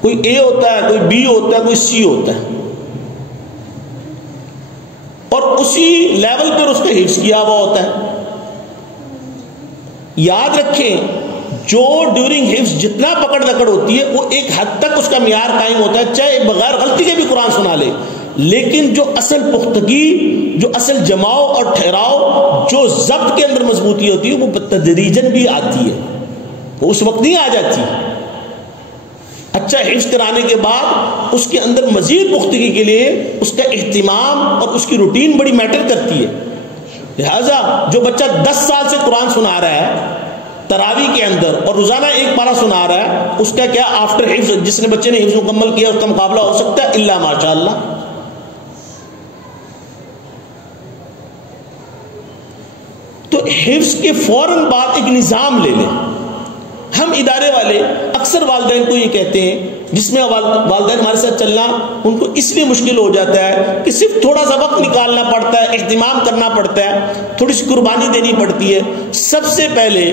کوئی اے ہوتا ہے، کوئی بی ہوتا ہے، کوئی سی ہوتا ہے، اور اسی لیول پر اس نے حفظ کیا ہوا ہوتا ہے. یاد رکھیں جو ڈیورنگ حفظ جتنا پکڑ دکڑ ہوتی ہے وہ ایک حد تک اس کا معیار قائم ہوتا ہے، چاہے بغیر غلطی کے بھی قرآن سنا لے، لیکن جو اصل پختگی، جو اصل جماؤ اور ٹھہراؤ، جو ضبط کے اندر مضبوطی ہوتی ہے، وہ تدریجاً بھی آتی ہے، وہ اس وقت نہیں آ جاتی. اچھا حفظ کرانے کے بعد اس کے اندر مزید پختگی کے لیے اس کا اہتمام اور اس کی روٹین بڑی میٹر کرتی ہے. لہذا جو بچہ 10 سال سے قرآن سنا رہا ہے تراویح کے اندر اور روزانہ ایک پارہ سنا رہا ہے، اس کا کیا آفٹر حفظ جس نے بچے نے حفظ مکمل کیا اس کا مقابلہ ہو سکتا ہے؟ الا ماشاء اللہ. تو حفظ کے فوراً بعد ایک نظام لے لیں. ہم ادارے والے اکثر والدین کو یہ کہتے ہیں، جس میں والدین ہمارے ساتھ چلنا ان کو اس لیے مشکل ہو جاتا ہے کہ صرف تھوڑا سا وقت نکالنا پڑتا ہے، اہتمام کرنا پڑتا ہے، تھوڑی سی قربانی دینی پڑتی ہے. سب سے پہلے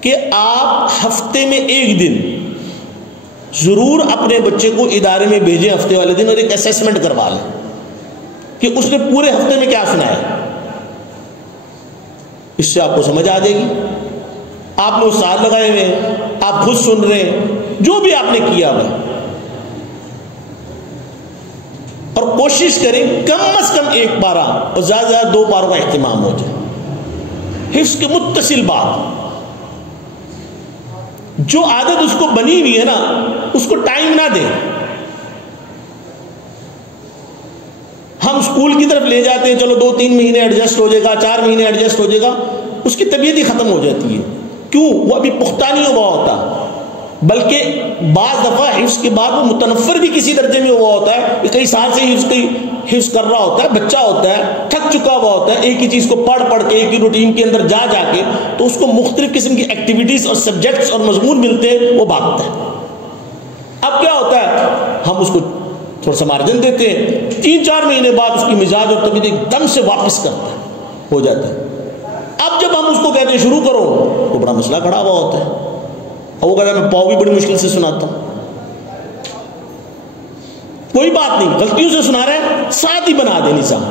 کہ آپ ہفتے میں ایک دن ضرور اپنے بچے کو ادارے میں بھیجیں، ہفتے والے دن، اور ایک اسیسمنٹ کروا لیں کہ اس نے پورے ہفتے میں کیا سنا ہے. اس سے آپ کو سمجھ آ جائے گی. آپ نے استاد لگائے ہوئے ہیں، آپ خود سن رہے ہیں، جو بھی آپ نے کیا ہوا، اور کوشش کریں کم از کم ایک پارہ اور زیادہ سے زیادہ 2 پاروں کا اہتمام ہو جائے. حفظ کے متصل بات، جو عادت اس کو بنی ہوئی ہے نا اس کو ٹائم نہ دیں. ہم اسکول کی طرف لے جاتے ہیں، چلو 2-3 مہینے ایڈجسٹ ہو جائے گا، 4 مہینے ایڈجسٹ ہو جائے گا، اس کی طبیعت ہی ختم ہو جاتی ہے. کیوں؟ وہ ابھی پختہ نہیں ہوا ہوتا، بلکہ بعض دفعہ حفظ کے بعد وہ متنفر بھی کسی درجے میں ہوا ہوتا ہے کہ کئی سال سے حفظ کر رہا ہوتا ہے، بچہ ہوتا ہے، تھک چکا ہوا ہوتا ہے ایک ہی چیز کو پڑھ کے، ایک ہی روٹین کے اندر جا کے، تو اس کو مختلف قسم کی ایکٹیویٹیز اور سبجیکٹس اور مضمون ملتے ہیں، وہ بھاگتا ہے. اب کیا ہوتا ہے، ہم اس کو تھوڑا سا مارجن دیتے ہیں، 3-4 مہینے بعد اس کی مزاج اور طبیعت ایک دم سے واپس کرتا ہے، ہو جاتا ہے. اب جب ہم اس کو کہتے ہیں شروع کرو تو بڑا مسئلہ کھڑا ہوا ہوتا ہے، اور وہ کہتا ہے میں پاؤ بھی بڑی مشکل سے سناتا ہوں. کوئی بات نہیں، غلطیوں سے سنا رہے ہیں، ساتھ ہی بنا دے نظام.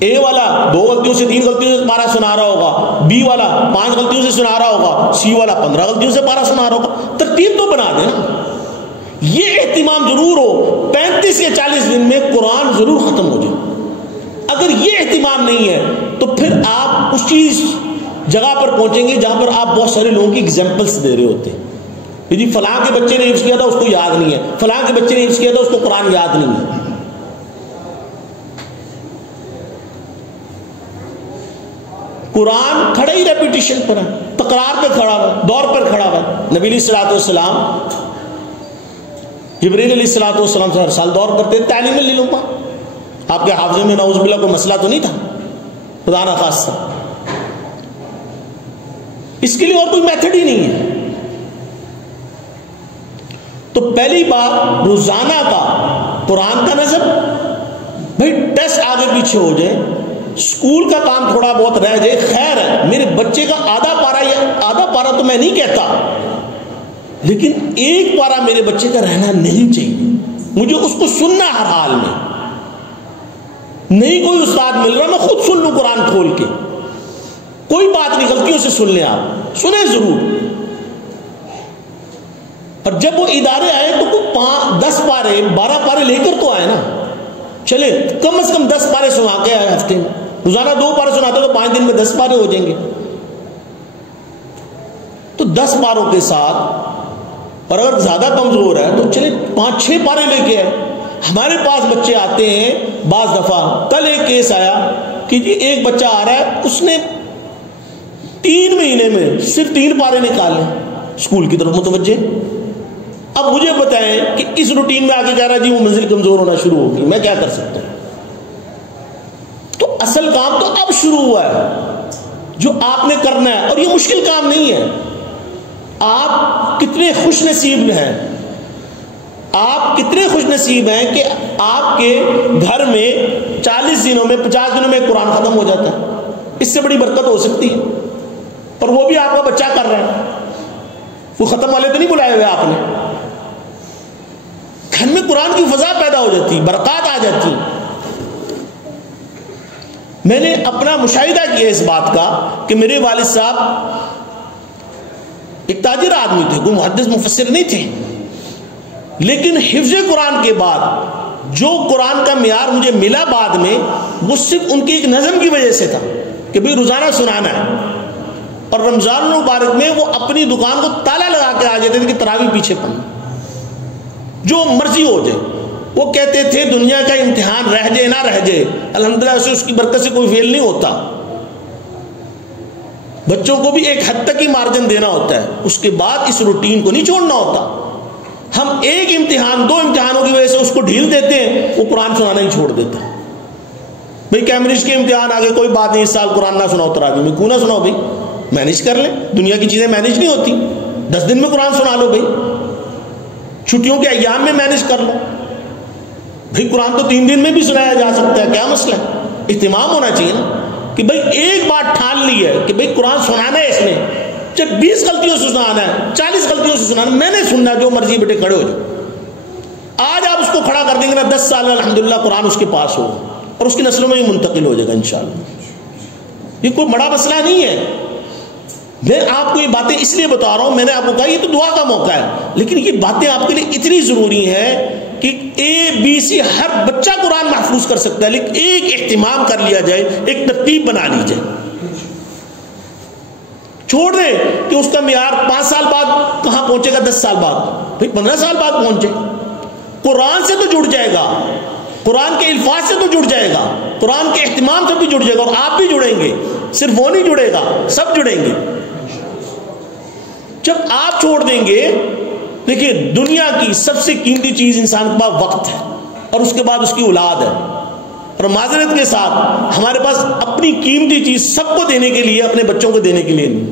اے والا 2 غلطیوں سے 3 غلطیوں سے پارا سنا رہا ہوگا، بی والا 5 غلطیوں سے سنا رہا ہوگا، سی والا 15 غلطیوں سے پارا سنا رہا ہوگا. ترتیب تو بنا دے نا. یہ اہتمام ضرور ہو، 35 یا 40 دن میں قرآن ضرور ختم ہو جائے. اگر یہ اہتمام نہیں ہے تو پھر آپ اس چیز جگہ پر پہنچیں گے جہاں پر آپ بہت سارے لوگوں کی ایگزامپلس دے رہے ہوتے ہیں. جی فلاں کے بچے نے حفظ کیا تھا اس کو یاد نہیں ہے، فلاں کے بچے نے حفظ کیا تھا اس کو قرآن یاد نہیں ہے. قرآن کھڑا ہی ریپیٹیشن پر ہے، تکرار پہ کھڑا ہوا، دور پر کھڑا ہوا. نبی علیہ الصلوۃ والسلام جبرائیل علیہ الصلوۃ والسلام سے ہر سال دور کرتے، تعلیم للامہ. آپ کے حافظے میں نعوذ باللہ کوئی مسئلہ تو نہیں تھا خدا نہ خاصہ؟ اس کے لیے اور کوئی میتھڈ ہی نہیں ہے. تو پہلی بات روزانہ کا قرآن کا نظم. بھائی ٹیسٹ آگے پیچھے ہو جائے، اسکول کا کام تھوڑا بہت رہ جائے، خیر ہے. میرے بچے کا آدھا پارا تو میں نہیں کہتا، لیکن 1 پارا میرے بچے کا رہنا نہیں چاہیے. مجھے اس کو سننا ہر حال میں. نہیں کوئی استاد مل رہا، میں خود سن لوں قرآن کھول کے، کوئی بات نہیں، غلطیوں سے سن لیں، آپ سنیں ضرور. اور جب وہ ادارے آئے تو کوئی 10 پارے 12 پارے لے کر تو آئے نا. چلے کم از کم 10 پارے سنا کے آئے ہفتے میں. روزانہ 2 پارے سناتے تو 5 دن میں 10 پارے ہو جائیں گے. تو 10 پاروں کے ساتھ، اور اگر زیادہ کمزور ہے تو چلے 5-6 پارے لے کے آئے. ہمارے پاس بچے آتے ہیں بعض دفعہ. کل ایک کیس آیا کہ جی ایک بچہ آ رہا ہے، اس نے 3 مہینے میں صرف 3 پارے نکالے. اسکول کی طرف متوجہ. اب مجھے بتائیں کہ اس روٹین میں آگے کہہ رہا جی وہ منزل کمزور ہونا شروع ہوگی، میں کیا کر سکتا ہوں؟ تو اصل کام تو اب شروع ہوا ہے جو آپ نے کرنا ہے، اور یہ مشکل کام نہیں ہے. آپ کتنے خوش نصیب ہیں، آپ کتنے خوش نصیب ہیں کہ آپ کے گھر میں 40 دنوں میں 50 دنوں میں قرآن ختم ہو جاتا ہے. اس سے بڑی برکت ہو سکتی ہے. اور وہ بھی آپ کا بچہ کر رہا ہے. وہ ختم والے تو نہیں بلائے ہوئے آپ نے. گھر میں قرآن کی فضا پیدا ہو جاتی، برکات آ جاتی. میں نے اپنا مشاہدہ کیا اس بات کا کہ میرے والد صاحب ایک تاجر آدمی تھے، کوئی محدث مفسر نہیں تھے، لیکن حفظ قرآن کے بعد جو قرآن کا معیار مجھے ملا بعد میں، وہ صرف ان کی ایک نظم کی وجہ سے تھا کہ بھئی روزانہ سنانا ہے. اور رمضان المبارک میں وہ اپنی دکان کو تالا لگا کے آ جاتے تھے کہ تراویح پیچھے پڑھنا، جو مرضی ہو جائے. وہ کہتے تھے دنیا کا امتحان رہ جائے نہ رہ جائے، الحمدللہ سے اس کی برکت سے کوئی فیل نہیں ہوتا. بچوں کو بھی ایک حد تک ہی مارجن دینا ہوتا ہے، اس کے بعد اس روٹین کو نہیں چھوڑنا ہوتا. ہم ایک امتحان 2 امتحانوں کی وجہ سے اس کو ڈھیل دیتے ہیں، وہ قرآن سنانا ہی چھوڑ دیتا ہے. بھئی کیمبرج کے امتحان آگے کوئی بات نہیں، اس سال قرآن نہ سناؤ تراویح میں. کیوں نہ سناؤ بھئی، مینج کر لیں. دنیا کی چیزیں مینج نہیں ہوتی. 10 دن میں قرآن سنا لو بھئی، چھٹیوں کے ایام میں مینج کر لو. بھئی قرآن تو 3 دن میں بھی سنایا جا سکتا ہے، کیا مسئلہ ہے؟ اہتمام ہونا چاہیے نا کہ بھئی ایک بات ٹھان لی ہے کہ بھئی قرآن سنانا ہے. اس میں جب 20 غلطیوں سے سنانا ہے، 40 غلطیوں سے سنانا، میں نے سننا، جو مرضی بیٹے کھڑے ہو جائے. آج آپ اس کو کھڑا کر دیں گے نا، 10 سال الحمدللہ قرآن اس کے پاس ہوگا اور اس کی نسلوں میں ہی منتقل ہو جائے گا انشاءاللہ. یہ کوئی بڑا مسئلہ نہیں ہے. میں آپ کو یہ باتیں اس لیے بتا رہا ہوں، میں نے آپ کو کہا یہ تو دعا کا موقع ہے، لیکن یہ باتیں آپ کے لیے اتنی ضروری ہیں کہ ABC ہر بچہ قرآن محفوظ کر سکتا ہے، لیکن ایک اہتمام کر لیا جائے، ایک ترتیب بنا لی جائے. چھوڑ دیں کہ اس کا معیار 5 سال بعد کہاں پہنچے گا، 10 سال بعد، بھئی 15 سال بعد پہنچے. قرآن سے تو جڑ جائے گا، قرآن کے الفاظ سے تو جڑ جائے گا، قرآن کے اہتمام سے بھی جڑ جائے گا، اور آپ بھی جڑیں گے. صرف وہ نہیں جڑے گا، سب جڑیں گے. جب آپ چھوڑ دیں گے، دیکھیے دنیا کی سب سے قیمتی چیز انسان کے پاس وقت ہے، اور اس کے بعد اس کی اولاد ہے. اور معذرت کے ساتھ ہمارے پاس اپنی قیمتی چیز سب کو دینے کے لیے، اپنے بچوں کو دینے کے لیے نہیں.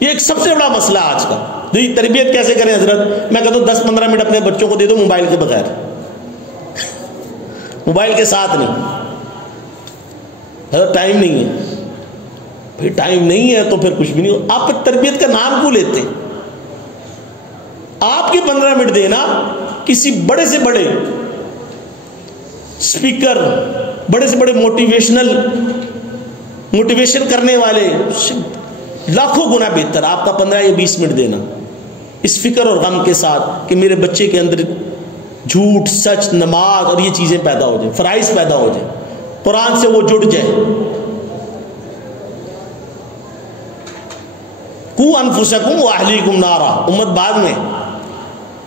یہ ایک سب سے بڑا مسئلہ ہے آج کا. تربیت کیسے کریں حضرت؟ میں کہتا ہوں 10-15 منٹ اپنے بچوں کو دے دو موبائل کے بغیر، موبائل کے ساتھ نہیں. حضرت ٹائم نہیں ہے. پھر ٹائم نہیں ہے تو پھر کچھ بھی نہیں ہو. آپ تربیت کا نام کیوں لیتے؟ آپ کے 15 منٹ دینا کسی بڑے سے بڑے اسپیکر، بڑے سے بڑے موٹیویشن کرنے والے لاکھوں گنا بہتر آپ کا 15 یا 20 منٹ دینا اس فکر اور غم کے ساتھ کہ میرے بچے کے اندر جھوٹ، سچ، نماز اور یہ چیزیں پیدا ہو جائیں، فرائض پیدا ہو جائیں، قرآن سے وہ جڑ جائے. قو انفسکم واہلیکم نارا، امت بعد میں،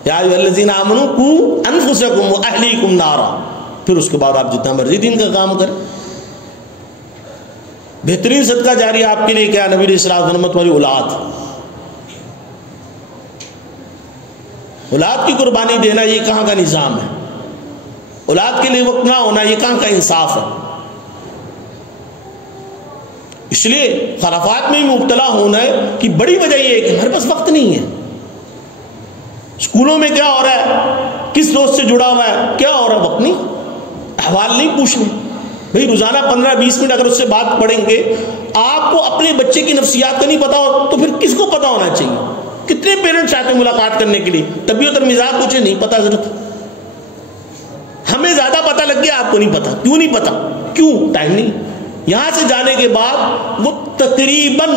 یا ایھا الذین آمنوا قو انفسکم واہلیکم نارا. پھر اس کے بعد آپ جتنا مرضی دین کا کام کریں. بہترین صدقہ جاری آپ کے لیے کیا؟ نبی علیہ الصلوۃ والسلام تمہاری اولاد، اولاد کی قربانی دینا یہ کہاں کا نظام ہے؟ اولاد کے لیے وقت نہ ہونا یہ کہاں کا انصاف ہے؟ اس لیے خرافات میں مبتلا ہونا کی بڑی وجہ یہ ہے کہ ہمارے پاس وقت نہیں ہے. اسکولوں میں کیا ہو رہا ہے، کس دوست سے جڑا ہوا ہے، کیا ہو رہا ہے، وقت نہیں، احوال نہیں پوچھنے. بھئی روزانہ 15-20 منٹ اگر اس سے بات پڑھیں گے. آپ کو اپنے بچے کی نفسیات کا نہیں پتا ہو تو پھر کس کو پتا ہونا چاہیے؟ کتنے پیرنٹس آتے ہیں ملاقات کرنے کے لیے، طبیعت اور مزاج کچھ نہیں پتا. ضرورت ہمیں زیادہ پتا لگ گیا، آپ کو نہیں پتا. کیوں نہیں پتا؟ کیوں؟ ٹائم نہیں. یہاں سے جانے کے بعد وہ تقریباً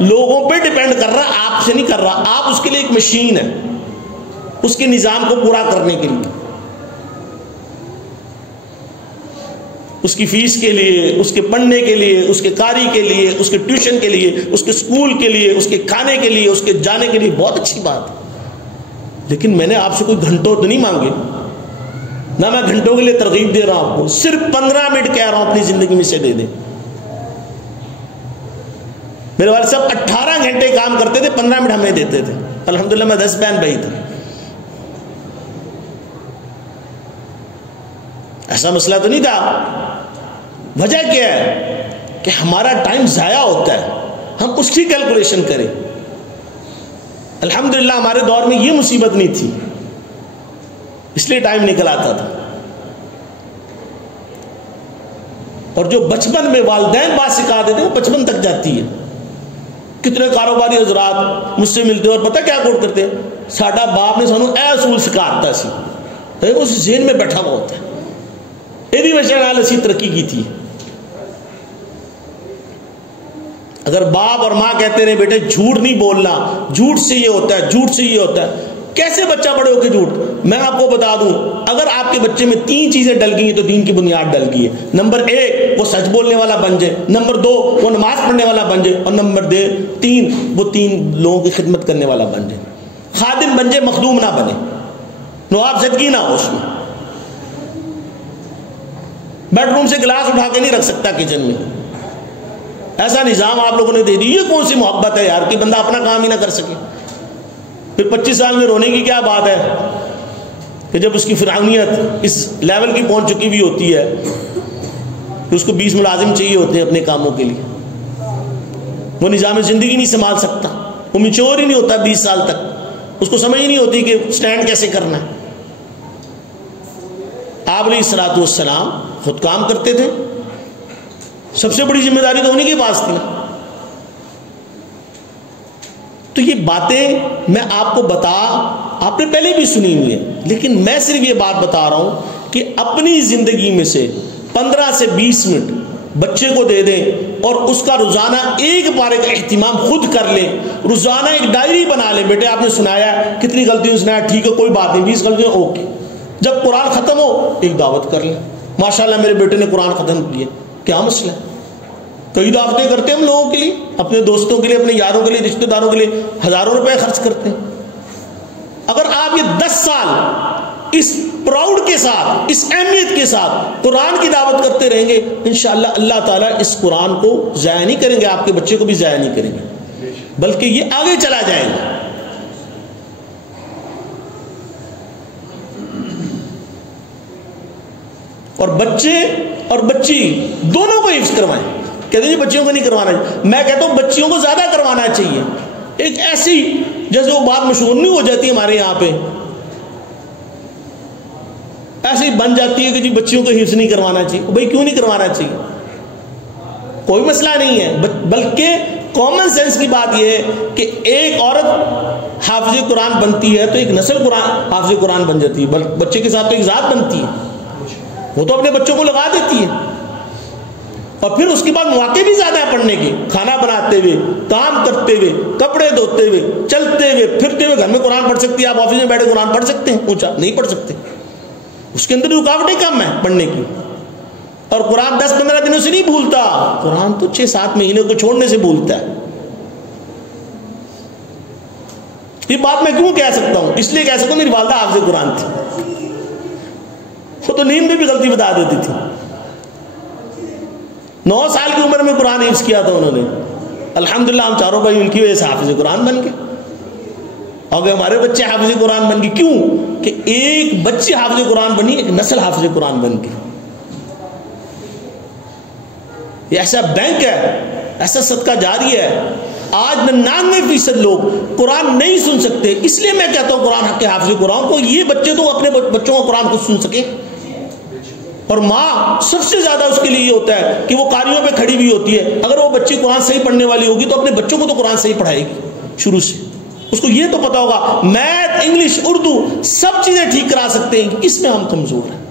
لوگوں پہ ڈیپینڈ کر رہا، آپ سے نہیں کر رہا. آپ اس کے لیے ایک مشین ہے. اس کے نظام کو پورا کرنے کے لیے، اس کی فیس کے لیے، اس کے پڑھنے کے لیے، اس کے قاری کے لیے، اس کے ٹیوشن کے لیے، اس کے اسکول کے لیے، اس کے کھانے کے لیے، اس کے جانے کے لیے، بہت اچھی بات ہے۔ لیکن میں نے آپ سے کوئی گھنٹوں تو نہیں مانگے، نہ میں گھنٹوں کے لیے ترغیب دے رہا ہوں آپ کو، صرف 15 منٹ کہہ رہا ہوں اپنی زندگی میں سے دے دیں۔ میرے والد صاحب 18 گھنٹے کام کرتے تھے، 15 منٹ ہمیں دیتے تھے۔ الحمدللہ میں 10 بہن بھائی تھا۔ ایسا مسئلہ تو نہیں تھا۔ وجہ کیا ہے کہ ہمارا ٹائم ضائع ہوتا ہے، ہم اس کی کیلکولیشن کریں۔ الحمدللہ ہمارے دور میں یہ مصیبت نہیں تھی، اس لیے ٹائم نکل آتا تھا۔ اور جو بچپن میں والدین بات سکھا دیتے ہیں وہ بچپن تک جاتی ہے۔ کتنے کاروباری حضرات مجھ سے ملتے ہیں اور پتہ کیا کوٹ کرتے ہیں، ساڈا باپ نے سانو اے اصول سکھاتا سی، اس ذہن میں بیٹھا ہوا ہوتا ہے، یہ وجہ نال اسی ترقی کی تھی۔ اگر باپ اور ماں کہتے رہے بیٹے جھوٹ نہیں بولنا، جھوٹ سے یہ ہوتا ہے، جھوٹ سے یہ ہوتا ہے، کیسے بچہ بڑے ہو کے جھوٹ؟ میں آپ کو بتا دوں، اگر آپ کے بچے میں 3 چیزیں ڈل گئی ہیں تو دین کی بنیاد ڈل گئی ہے۔ نمبر 1 وہ سچ بولنے والا بن جائے، نمبر 2 وہ نماز پڑھنے والا بن جائے، اور نمبر 3 وہ 3 لوگوں کی خدمت کرنے والا بن جائے، خادم بن جائے، مخدوم نہ بنے، نواب زدگی نہ ہو اس میں، بیڈ روم سے گلاس اٹھا کے نہیں رکھ سکتا کچن میں۔ ایسا نظام آپ لوگوں نے دے دی، یہ کون سی محبت ہے یار کہ بندہ اپنا کام ہی نہ کر سکے؟ پھر 25 سال میں رونے کی کیا بات ہے کہ جب اس کی فرعونیت اس لیول کی پہنچ چکی بھی ہوتی ہے کہ اس کو 20 ملازم چاہیے ہوتے ہیں اپنے کاموں کے لیے، وہ نظام زندگی نہیں سنبھال سکتا، وہ میچور ہی نہیں ہوتا 20 سال تک، اس کو سمجھ ہی نہیں ہوتی کہ سٹینڈ کیسے کرنا ہے۔ آپ علیہ الصلوۃ والسلام خود کام کرتے تھے، سب سے بڑی ذمہ داری تو انہیں کے پاس تھی۔ تو یہ باتیں میں آپ کو آپ نے پہلے بھی سنی ہوئی ہے، لیکن میں صرف یہ بات بتا رہا ہوں کہ اپنی زندگی میں سے 15 سے 20 منٹ بچے کو دے دیں اور اس کا روزانہ ایک پارے کا اہتمام خود کر لیں، روزانہ ایک ڈائری بنا لیں، بیٹے آپ نے سنایا کتنی غلطیوں سنایا، ٹھیک ہے کوئی بات نہیں، 20 غلطیوں اوکے، جب قرآن ختم ہو ایک دعوت کر لیں، ماشاءاللہ میرے بیٹے نے قرآن ختم کیا، کیا مسئلہ ہے؟ کئی دعوتیں کرتے ہیں ہم لوگوں کے لیے، اپنے دوستوں کے لیے، اپنے یاروں کے لیے، رشتہ داروں کے لیے ہزاروں روپے خرچ کرتے ہیں۔ اگر آپ یہ 10 سال اس پراؤڈ کے ساتھ، اس اہمیت کے ساتھ قرآن کی دعوت کرتے رہیں گے، انشاءاللہ اللہ تعالیٰ اس قرآن کو ضائع نہیں کریں گے، آپ کے بچے کو بھی ضائع نہیں کریں گے، بلکہ یہ آگے چلا جائے گا۔ اور بچے اور بچی دونوں کو حفظ کروائیں۔ کہتے ہیں بچیوں کو نہیں کروانا چاہیے، میں کہتا ہوں بچیوں کو زیادہ کروانا چاہیے۔ ایک ایسی جیسے وہ بات مشہور نہیں ہو جاتی ہمارے یہاں پہ، ایسے ہی بن جاتی ہے کہ جی بچیوں کو حفظ نہیں کروانا چاہیے۔ بھائی کیوں نہیں کروانا چاہیے؟ کوئی مسئلہ نہیں ہے، بلکہ کامن سینس کی بات یہ ہے کہ ایک عورت حافظ قرآن بنتی ہے تو ایک نسل قرآن حافظ قرآن بن جاتی ہے، بچے کے ساتھ تو ایک ذات بنتی ہے، وہ تو اپنے بچوں کو لگا دیتی ہے، اور پھر اس کے بعد مواقع بھی زیادہ ہے پڑھنے کے، کھانا بناتے ہوئے، کام کرتے ہوئے، کپڑے دھوتے ہوئے، چلتے ہوئے، پھرتے ہوئے گھر میں قرآن پڑھ سکتی ہے۔ آپ آفس میں بیٹھے قرآن پڑھ سکتے ہیں؟ اونچا نہیں پڑھ سکتے، اس کے اندر رکاوٹیں کم ہیں پڑھنے کی، اور قرآن 10-15 دنوں سے نہیں بھولتا، قرآن تو 6-7 مہینے کو چھوڑنے سے بھولتا ہے۔ یہ بات میں کیوں کہہ سکتا ہوں؟ اس لیے کہہ سکتا ہوں میری والدہ حافظ قرآن تھی، وہ تو نیند میں بھی غلطی بتا دیتی تھی، 9 سال کی عمر میں قرآن حفظ کیا تھا انہوں نے، الحمدللہ ہم چاروں بھائی ان کی وجہ سے حافظ قرآن بن گئے، اور ہمارے بچے حافظ قرآن بن گئے۔ کیوں کہ ایک بچے حافظ قرآن بنی، ایک نسل حافظ قرآن بن گئی۔ یہ ایسا بینک ہے، ایسا صدقہ جاری ہے۔ آج 99% لوگ قرآن نہیں سن سکتے، اس لیے میں کہتا ہوں قرآن حق کے حافظ قرآن کو یہ بچے تو اپنے بچوں کو قرآن خود سن سکے، اور ماں سب سے زیادہ اس کے لیے یہ ہوتا ہے کہ وہ قاریوں پہ کھڑی ہوئی ہوتی ہے، اگر وہ بچی قرآن صحیح پڑھنے والی ہوگی تو اپنے بچوں کو تو قرآن صحیح پڑھائے گی شروع سے، اس کو یہ تو پتا ہوگا میتھ، انگلش، اردو سب چیزیں ٹھیک کرا سکتے ہیں کہ اس میں ہم کمزور ہیں۔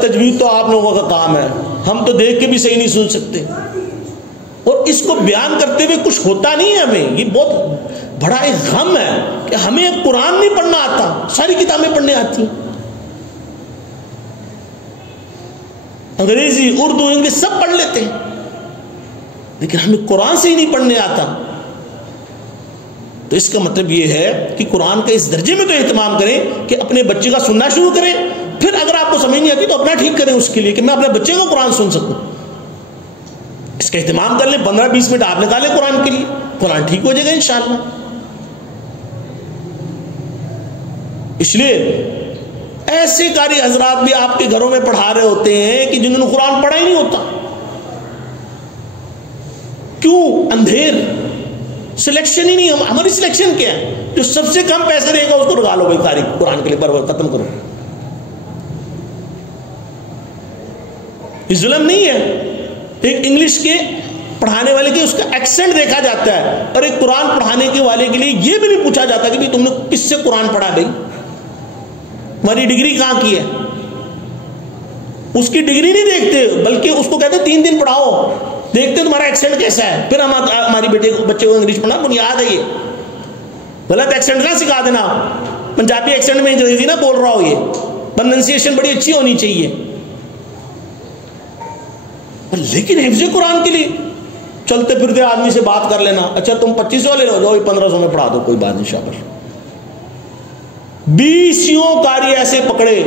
تجوید تو آپ لوگوں کا کام ہے، ہم تو دیکھ کے بھی صحیح نہیں سن سکتے، اور اس کو بیان کرتے ہوئے کچھ ہوتا نہیں ہے ہمیں. یہ بہت بڑا ایک غم ہے کہ ہمیں قرآن نہیں پڑھنا آتا, ساری کتابیں پڑھنے آتی ہیں, انگریزی, اردو, انگلش سب پڑھ لیتے ہیں, لیکن ہمیں قرآن سے ہی نہیں پڑھنے آتا. تو اس کا مطلب یہ ہے کہ قرآن کا اس درجے میں تو اہتمام کریں کہ اپنے بچے کا سننا شروع کریں, پھر اگر آپ کو سمجھ نہیں آتی تو اپنا ٹھیک کریں اس کے لیے کہ میں اپنے بچے کو قرآن سن سکوں. اس کا اہتمام کر لیں, 15-20 منٹ آپ نکالیں قرآن کے لیے, قرآن ٹھیک ہو جائے گا انشاءاللہ. اس لیے ایسے قاری حضرات بھی آپ کے گھروں میں پڑھا رہے ہوتے ہیں کہ جنہوں نے قرآن پڑھا ہی نہیں ہوتا. کیوں؟ اندھیر, سلیکشن ہی نہیں. ہماری سلیکشن کیا ہے؟ جو سب سے کم پیسے دے گا اس کو لگا لو بھائی قاری قرآن کے لیے, پر ختم کرو. یہ ظلم نہیں ہے. ایک انگلش کے پڑھانے والے کے اس کا ایکسنٹ دیکھا جاتا ہے, اور ایک قرآن پڑھانے کے والے کے لیے یہ بھی نہیں پوچھا جاتا کہ تم نے کس سے قرآن پڑھا بھائی, تمہاری ڈگری کہاں کی ہے. اس کی ڈگری نہیں دیکھتے, بلکہ اس کو کہتے 3 دن پڑھاؤ, دیکھتے تمہارا ایکسنٹ کیسا ہے, پھر ہم ہماری بچے کو انگلش پڑھنا بنیاد ہے. یہ غلط ایکسنٹ نہ سکھا دینا, پنجابی ایکسنٹ میں انگریزی نہ بول رہا ہو, یہ پروننسیشن بڑی اچھی ہونی چاہیے. لیکن حفظ قرآن کے لیے چلتے پھرتے آدمی سے بات کر لینا, اچھا تم 2500 لے لو, 1500 میں پڑھا دو, کوئی بات نہیں شاباش. 20 قاری ایسے پکڑے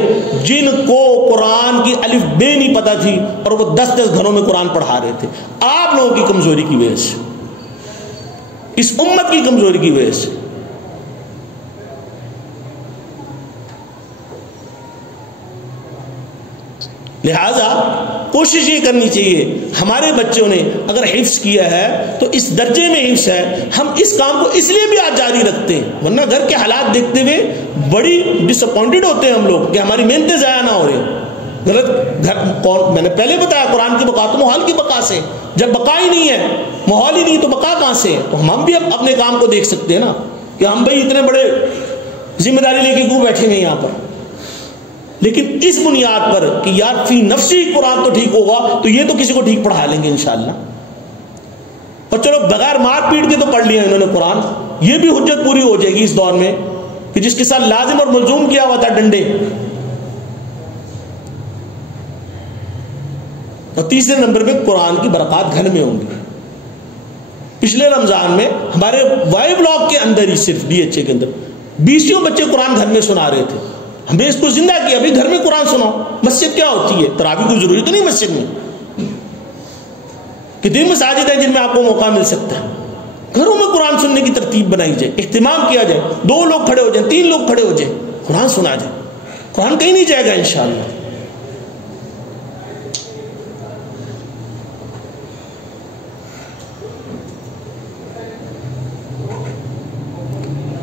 جن کو قرآن کی الف بے نہیں پتا تھی, اور وہ 10 گھروں میں قرآن پڑھا رہے تھے. آپ لوگوں کی کمزوری کی وجہ سے, اس امت کی کمزوری کی وجہ سے. لہذا کوشش یہ کرنی چاہیے, ہمارے بچوں نے اگر حفظ کیا ہے تو اس درجے میں حفظ ہے, ہم اس کام کو اس لیے بھی آج جاری رکھتے ہیں, ورنہ گھر کے حالات دیکھتے ہوئے بڑی ڈس اپوائنٹڈ ہوتے ہیں ہم لوگ کہ ہماری محنتیں ضائع نہ ہو رہی. غلط گھر کون, میں نے پہلے بتایا قرآن کی بقا تو ماحول کی بقا سے, جب بقا ہی نہیں ہے, ماحول ہی نہیں, تو بقا کہاں سے؟ تو ہم بھی اپنے کام کو دیکھ سکتے ہیں نا کہ ہم بھائی اتنے بڑے ذمہ داری لے کے کیوں بیٹھے ہوئے یہاں پر. لیکن اس بنیاد پر کہ یار فی نفسی قرآن تو ٹھیک ہوگا, تو یہ تو کسی کو ٹھیک پڑھا لیں گے انشاءاللہ. اور چلو بغیر مار پیٹ کے تو پڑھ لیا انہوں نے قرآن, یہ بھی حجت پوری ہو جائے گی اس دور میں کہ جس کے ساتھ لازم اور ملزوم کیا ہوا تھا ڈنڈے. اور تیسرے نمبر پہ قرآن کی برکات گھر میں ہوں گی. پچھلے رمضان میں ہمارے وائی بلاک کے اندر ہی, صرف DHA کے اندر 20 بچے قرآن گھر میں سنا رہے تھے. ہمیں اس کو زندہ کیا, ابھی گھر میں قرآن سناؤ. مسجد کیا ہوتی ہے؟ تراویح کو ضروری تو نہیں مسجد میں, کتنی مساجد ہیں جن میں آپ کو موقع مل سکتا ہے. گھروں میں قرآن سننے کی ترتیب بنائی جائے, اہتمام کیا جائے, 2 لوگ کھڑے ہو جائیں, 3 لوگ کھڑے ہو جائیں, قرآن سنا جائے. قرآن کہیں نہیں جائے گا انشاءاللہ.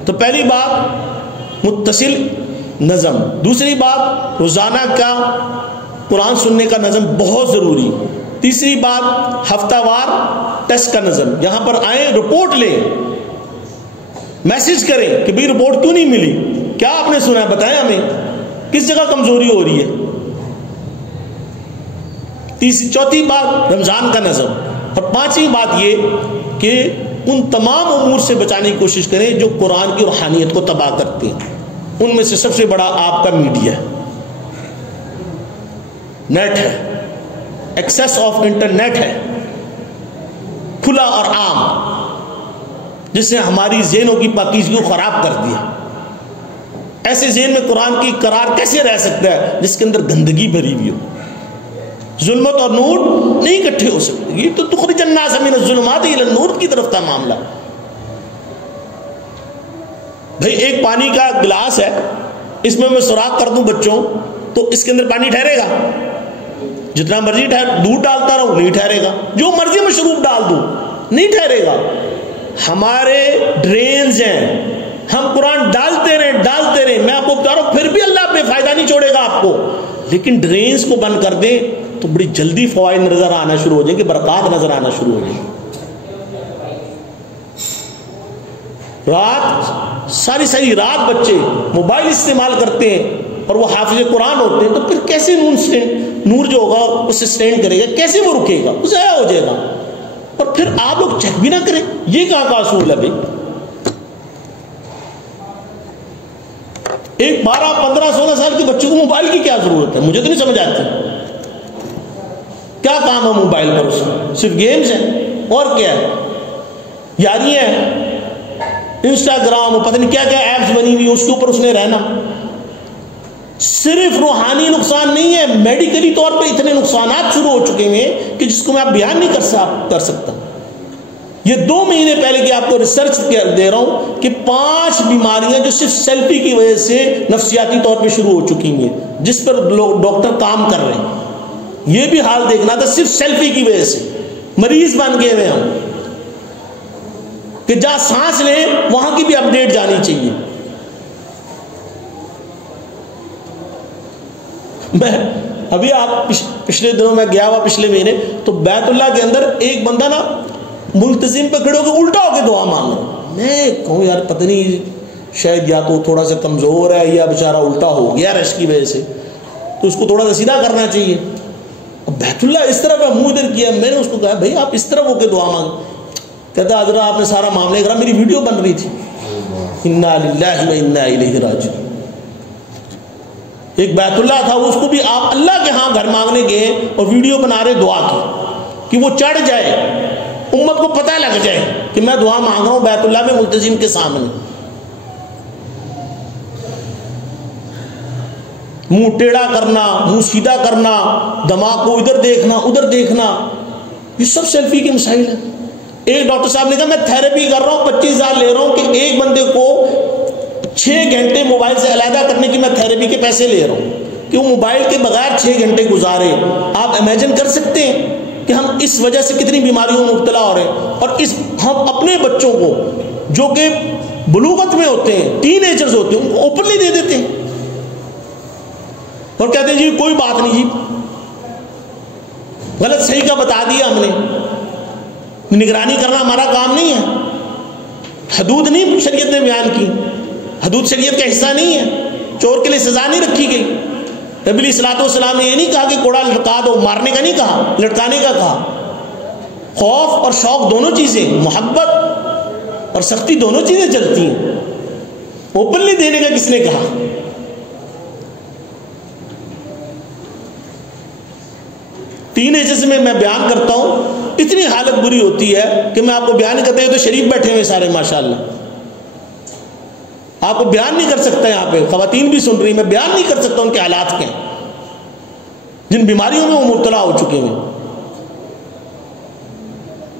تو پہلی بات متصل نظم, دوسری بات روزانہ کا قرآن سننے کا نظم بہت ضروری, تیسری بات ہفتہ وار ٹیسٹ کا نظم. یہاں پر آئیں, رپورٹ لیں, میسج کریں کہ بھئی رپورٹ کیوں نہیں ملی, کیا آپ نے سنا ہے, بتائیں ہمیں کس جگہ کمزوری ہو رہی ہے. چوتھی بات رمضان کا نظم, اور 5ویں بات یہ کہ ان تمام امور سے بچانے کی کوشش کریں جو قرآن کی روحانیت کو تباہ کرتے ہیں. ان میں سے سب سے بڑا آپ کا میڈیا ہے, نیٹ ہے, ایکسیس آف انٹرنیٹ ہے, کھلا اور عام, جس نے ہماری ذہنوں کی پاکیزگی کو خراب کر دیا. ایسے ذہن میں قرآن کی قرار کیسے رہ سکتا ہے جس کے اندر گندگی بھری ہوئی ہو؟ ظلمت اور نور نہیں اکٹھے ہو سکتے. یہ تو تخرج الناس من الظلمات الی النور کی طرف کا معاملہ. بھئی ایک پانی کا گلاس ہے, اس میں سوراخ کر دوں بچوں, تو اس کے اندر پانی ٹھہرے گا؟ جتنا مرضی دودھ ڈالتا رہوں نہیں ٹھہرے گا, جو مرضی مشروب ڈال دوں نہیں ٹھہرے گا. ہمارے ڈرینز ہیں, ہم قرآن ڈالتے رہیں, میں آپ کو بتا رہا ہوں پھر بھی اللہ بے فائدہ نہیں چھوڑے گا آپ کو. لیکن ڈرینز کو بند کر دیں تو بڑی جلدی فوائد نظر آنا شروع ہو جائیں گے, برکات نظر آنا شروع ہو جائیں گے. رات ساری رات بچے موبائل استعمال کرتے ہیں اور وہ حافظ قرآن ہوتے ہیں, تو پھر کیسے نور جو ہوگا وہ سسٹین کرے گا, کیسے وہ رکے گا, وہ ضائع ہو جائے گا. اور پھر آپ لوگ چیک بھی نہ کریں. یہ کہاں کا اصول ہے بھائی؟ ایک 12 15 16 سال کے بچوں کو موبائل کی کیا ضرورت ہے؟ مجھے تو نہیں سمجھ آتی. کیا کام ہے موبائل پر؟ اس میں صرف گیمز ہیں اور کیا ہے؟ یاریاں ہیں، انسٹاگرام، پتہ نہیں کیا کیا ایپس بنی ہوئی، اس کے اوپر اس نے رہنا. صرف روحانی نقصان نہیں ہے، میڈیکلی طور پہ اتنے نقصانات شروع ہو چکے ہیں کہ جس کو میں آپ بیان نہیں کر سکتا. یہ 2 مہینے پہلے کی آپ کو ریسرچ دے رہا ہوں کہ 5 بیماریاں جو صرف سیلفی کی وجہ سے نفسیاتی طور پہ شروع ہو چکی ہیں، جس پر لوگ ڈاکٹر کام کر رہے ہیں. یہ بھی حال دیکھنا تھا، صرف سیلفی کی وجہ سے مریض بن گئے ہیں ہم کہ جہاں سانس لیں وہاں کی بھی اپڈیٹ جانی چاہیے. میں ابھی آپ پچھلے دنوں میں گیا ہوا، پچھلے مہینے، تو بیت اللہ کے اندر ایک بندہ نا ملتزم پہ کھڑے ہو کے الٹا ہو کے دعا مانگ رہا. میں کہوں یار پتہ نہیں شاید یا تو تھوڑا سا کمزور ہے یا بیچارہ الٹا ہو گیا رش کی وجہ سے، تو اس کو تھوڑا سا سیدھا کرنا چاہیے. بیت اللہ اس طرف ہے، منہ ادھر کیا. میں نے اس کو کہا بھائی آپ اس طرف ہو کے دعا مانگ. کہتا حضرت آپ نے سارا معاملے کرا، میری ویڈیو بن رہی تھی. انا للہ و انا الیہ راجعون. ایک بیت اللہ تھا، اس کو بھی آپ اللہ کے ہاں گھر مانگنے گئے اور ویڈیو بنا رہے دعا کی کہ وہ چڑھ جائے، امت کو پتہ لگ جائے کہ میں دعا مانگ رہا ہوں بیت اللہ میں ملتزم کے سامنے. منہ ٹیڑھا کرنا، منہ سیدھا کرنا، دماغ کو ادھر دیکھنا ادھر دیکھنا، یہ سب سیلفی کے مسائل ہیں. ایک ڈاکٹر صاحب نے کہا میں تھیراپی کر رہا ہوں، 25,000 لے رہا ہوں کہ ایک بندے کو 6 گھنٹے موبائل سے علیحدہ کرنے کی میں تھیراپی کے پیسے لے رہا ہوں کہ وہ موبائل کے بغیر 6 گھنٹے گزارے. آپ امیجن کر سکتے ہیں کہ ہم اس وجہ سے کتنی بیماریوں میں مبتلا ہو رہے ہیں. اور ہم اپنے بچوں کو جو کہ بلوغت میں ہوتے ہیں، ٹین ایجرز ہوتے ہیں، ان کو اوپنلی دے دیتے ہیں اور کہتے ہیں جی کوئی بات نہیں، جی غلط صحیح کا بتا دیا ہم نے. نگرانی کرنا ہمارا کام نہیں ہے. حدود نہیں شریعت نے بیان کی، حدود شریعت کا حصہ نہیں ہے. چور کے لیے سزا نہیں رکھی گئی. نبی علیہ الصلوۃ والسلام نے یہ نہیں کہا کہ کوڑا لٹکا دو، مارنے کا نہیں کہا، لٹکانے کا کہا. خوف اور شوق دونوں چیزیں، محبت اور سختی دونوں چیزیں چلتی ہیں. اوپنلی دینے کا کس نے کہا؟ تین ایجز میں بیان کرتا ہوں، اتنی حالت بری ہوتی ہے کہ میں آپ کو بیان کرتے ہیں تو شریف بیٹھے ہوئے سارے ماشاءاللہ، آپ کو بیان نہیں کر سکتا. یہاں پہ خواتین بھی سن رہی، میں بیان نہیں کر سکتا ان کے حالات کے، جن بیماریوں میں وہ مبتلا ہو چکے ہیں.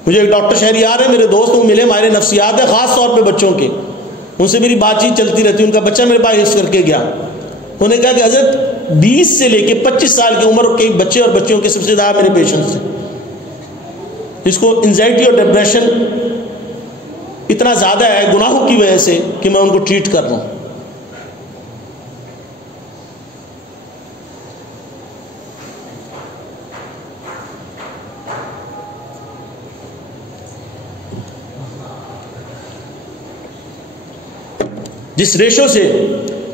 مجھے ایک ڈاکٹر شہری آ رہے ہیں، میرے دوست وہ ملے، ہمارے نفسیات ہے خاص طور پہ بچوں کے، ان سے میری بات چیت چلتی رہتی. ان کا بچہ میرے پاس حفظ کر کے گیا، انہوں نے کہا کہ حضرت 20 سے لے کے 25 سال کی عمر کے بچے اور بچیوں کے سب سے زیادہ میرے پیشنٹس ہیں. اس کو انزائٹی اور ڈپریشن اتنا زیادہ ہے گناہوں کی وجہ سے کہ میں ان کو ٹریٹ کر رہا ہوں. جس ریشو سے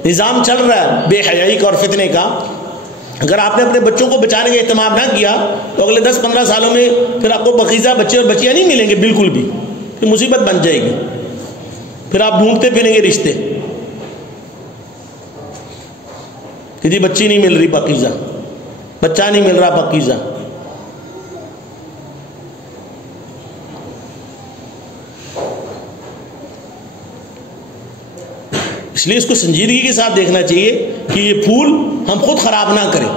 نظام چل رہا ہے بے حیائی کا اور فتنے کا، اگر آپ نے اپنے بچوں کو بچانے کا اہتمام نہ کیا تو اگلے 10-15 سالوں میں پھر آپ کو پاکیزہ بچے اور بچیاں نہیں ملیں گے بالکل بھی. پھر مصیبت بن جائے گی، پھر آپ ڈھونڈتے پھریں گے رشتے کہ جی بچی نہیں مل رہی پاکیزہ، بچہ نہیں مل رہا پاکیزہ. اس لیے اس کو سنجیدگی کے ساتھ دیکھنا چاہیے کہ یہ پھول ہم خود خراب نہ کریں،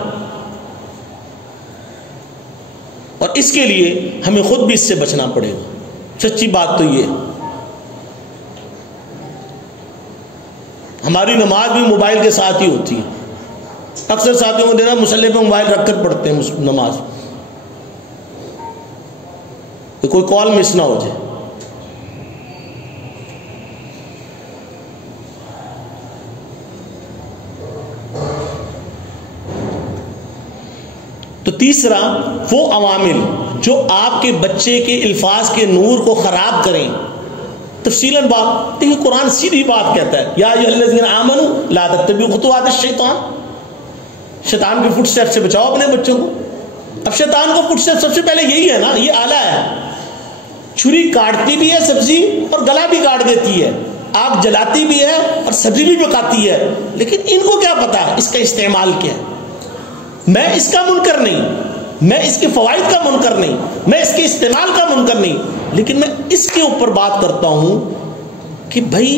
اور اس کے لیے ہمیں خود بھی اس سے بچنا پڑے گا. سچی بات تو یہ ہے. ہماری نماز بھی موبائل کے ساتھ ہی ہوتی ہے. اکثر ساتھیوں کو دینا مصلی پہ موبائل رکھ کر پڑھتے ہیں نماز کہ کوئی کال مس نہ ہو جائے. تو تیسرا وہ عوامل جو آپ کے بچے کے الفاظ کے نور کو خراب کریں. تفصیلاً بات دیکھیں، قرآن سیدھی بات کہتا ہے یا ایھا الذین آمنوا لا تتبعوا خطوات الشیطان. شیطان کے فٹ اسٹیپ سے بچاؤ اپنے بچوں کو. اب شیطان کا فٹ اسٹیپ سب سے پہلے یہی ہے نا، یہ آلہ ہے چھری کاٹتی بھی ہے سبزی اور گلا بھی کاٹ دیتی ہے، آگ جلاتی بھی ہے اور سبزی بھی پکاتی ہے، لیکن ان کو کیا پتا اس کا استعمال کیا ہے؟ میں اس کا منکر نہیں، میں اس کے فوائد کا منکر نہیں، میں اس کے استعمال کا منکر نہیں، لیکن میں اس کے اوپر بات کرتا ہوں کہ بھائی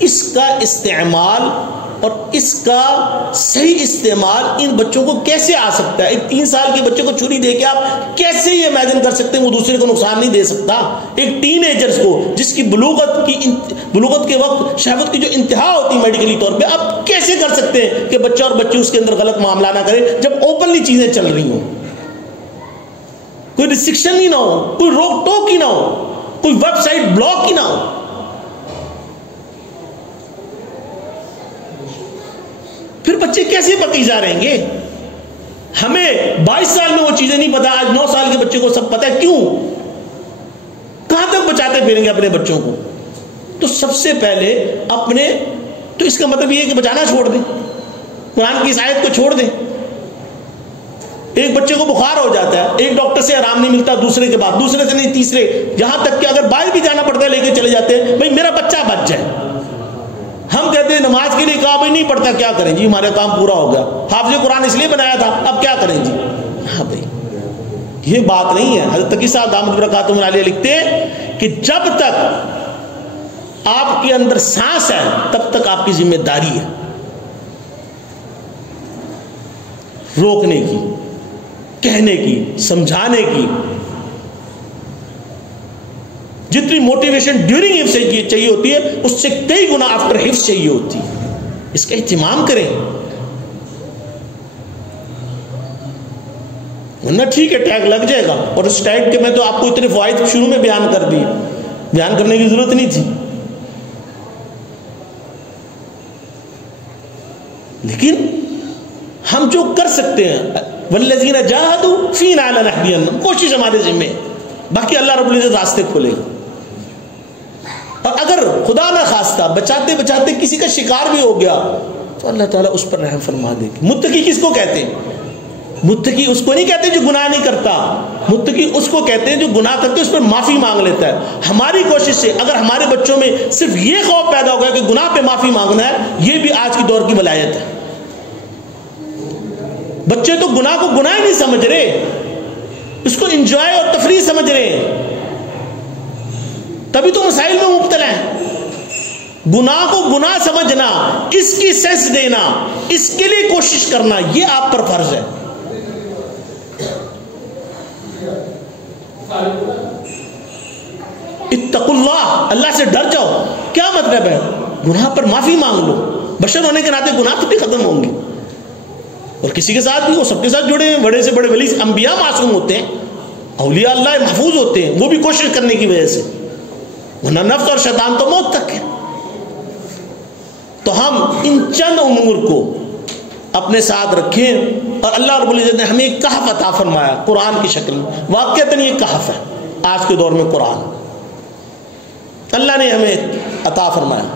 اس کا استعمال اور اس کا صحیح استعمال ان بچوں کو کیسے آ سکتا ہے؟ ایک 3 سال کے بچے کو چھری دے کے آپ کیسے یہ امیجن کر سکتے ہیں وہ دوسرے کو نقصان نہیں دے سکتا؟ ایک ٹین ایجرز کو جس کی بلوغت کے وقت شہوت کی جو انتہا ہوتی ہے میڈیکلی طور پہ، آپ کیسے کر سکتے ہیں کہ بچہ اور بچی اس کے اندر غلط معاملہ نہ کرے جب اوپنلی چیزیں چل رہی ہوں؟ کوئی ریسٹرکشن ہی نہ ہو، کوئی روک ٹوک ہی نہ ہو، کوئی ویب سائٹ بلاک ہی نہ ہو. پھر بچے کیسے پکیزہ رہیں گے؟ ہمیں 22 سال میں وہ چیزیں نہیں پتا، آج 9 سال کے بچے کو سب پتا ہے. کیوں؟ کہاں تک بچاتے پھریں گے اپنے بچوں کو؟ تو سب سے پہلے اپنے، تو اس کا مطلب یہ ہے کہ بچانا چھوڑ دیں، قرآن کی اس آیت کو چھوڑ دیں. ایک بچے کو بخار ہو جاتا ہے، ایک ڈاکٹر سے آرام نہیں ملتا، دوسرے کے بعد، دوسرے سے نہیں تیسرے، یہاں تک کہ اگر باہر بھی جانا پڑتا ہے لے کے چلے جاتے ہیں، بھائی میرا بچہ بچ جائے. ہم کہتے ہیں نماز کے لیے کہا بھائی نہیں پڑھتا، کیا کریں جی، ہمارا کام پورا ہو گیا، حافظ قرآن اس لیے بنایا تھا، اب کیا کریں جی. ہاں بھائی یہ بات نہیں ہے. حضرت تقی صاحب دامت برکاتہم علیہ لکھتے ہیں کہ جب تک آپ کے اندر سانس ہے تب تک آپ کی ذمہ داری ہے روکنے کی، کہنے کی، سمجھانے کی. جتنی موٹیویشن ڈیورنگ حفظ چاہیے ہوتی ہے اس سے کئی گنا آفٹر حفظ چاہیے ہوتی ہے. اس کا اہتمام کریں. ورنہ ٹھیک ہے ٹیگ لگ جائے گا، اور اس ٹیگ کے میں تو آپ کو اتنے فوائد شروع میں بیان کر دیے، بیان کرنے کی ضرورت نہیں تھی. لیکن ہم جو کر سکتے ہیں، والذین جاہدوا فینا لنہدینہم، کوشش ہمارے ذمہ، باقی اللہ رب العزت راستے کھولے گا. اور اگر خدا نہ خواستہ بچاتے بچاتے کسی کا شکار بھی ہو گیا تو اللہ تعالیٰ اس پر رحم فرما دے گی. متقی کس کو کہتے ہیں؟ متقی اس کو نہیں کہتے جو گناہ نہیں کرتا، متقی اس کو کہتے ہیں جو گناہ کرتے اس پر معافی مانگ لیتا ہے. ہماری کوشش سے اگر ہمارے بچوں میں صرف یہ خوف پیدا ہو گیا کہ گناہ پہ معافی مانگنا ہے، یہ بھی آج کی دور کی ولایت ہے. بچے تو گناہ کو گناہ ہی نہیں سمجھ رہے، اس کو انجوائے اور تفریح سمجھ رہے ہیں، تبھی تو مسائل میں مبتلا ہیں. گناہ کو گناہ سمجھنا، اس کی سینس دینا، اس کے لیے کوشش کرنا، یہ آپ پر فرض ہے. اتقوا اللہ، اللہ سے ڈر جاؤ. کیا مطلب ہے؟ گناہ پر معافی مانگ لو. بشر ہونے کے ناطے گناہ تو بھی ختم ہوں گے، اور کسی کے ساتھ بھی وہ سب کے ساتھ جڑے ہیں. بڑے سے بڑے ولی انبیاء معصوم ہوتے ہیں، اولیاء اللہ محفوظ ہوتے ہیں، وہ بھی کوشش کرنے کی وجہ سے، ورنہ نفس اور شیطان تو موت تک ہے. تو ہم ان چند امور کو اپنے ساتھ رکھیں. اور اللہ رب العزت نے ہمیں ایک کہف عطا فرمایا قرآن کی شکل میں. واقعتاً یہ کہف ہے آج کے دور میں، قرآن اللہ نے ہمیں عطا فرمایا.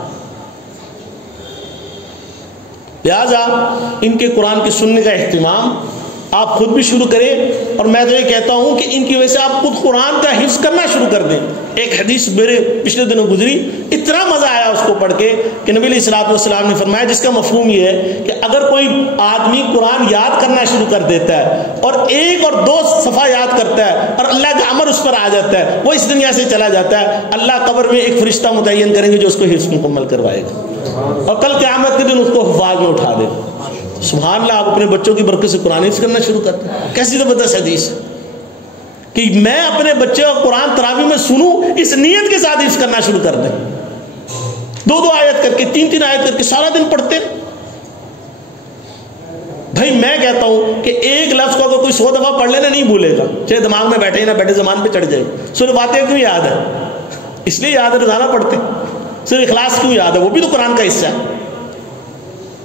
لہذا ان کے قرآن کے سننے کا اہتمام آپ خود بھی شروع کریں، اور میں تو یہ کہتا ہوں کہ ان کی وجہ سے آپ خود قرآن کا حفظ کرنا شروع کر دیں. ایک حدیث میرے پچھلے دنوں گزری، اتنا مزہ آیا اس کو پڑھ کے کہ نبی علیہ الصلوۃ والسلام نے فرمایا، جس کا مفہوم یہ ہے کہ اگر کوئی آدمی قرآن یاد کرنا شروع کر دیتا ہے اور 1 اور 2 صفحہ یاد کرتا ہے اور اللہ کا امر اس پر آ جاتا ہے، وہ اس دنیا سے چلا جاتا ہے، اللہ قبر میں ایک فرشتہ متعین کریں گے جو اس کو حفظ مکمل کروائے گا، اور کل قیامت کے دن اس کو حفاظ میں اٹھا دے گا. سبحان اللہ. آپ اپنے بچوں کی برکت سے قرآن حفظ کرنا شروع کرتے ہیں. کیسی زبردست حدیث ہے کہ میں اپنے بچے کو قرآن تراویح میں سنوں، اس نیت کے ساتھ حفظ کرنا شروع کر دیں. 2 آیت کر کے، 3 آیت کر کے سارا دن پڑھتے. بھائی میں کہتا ہوں کہ ایک لفظ کو اگر کوئی 100 دفعہ پڑھ لینا نہیں بھولے گا، چاہے دماغ میں بیٹھے نہ بیٹھے، زبان پہ چڑھ جائے. سورہ فاتحہ کیوں یاد ہے؟ اس لیے یاد ہے، روزانہ پڑھتے. سورہ اخلاص کیوں یاد ہے؟ وہ بھی تو قرآن کا حصہ ہے.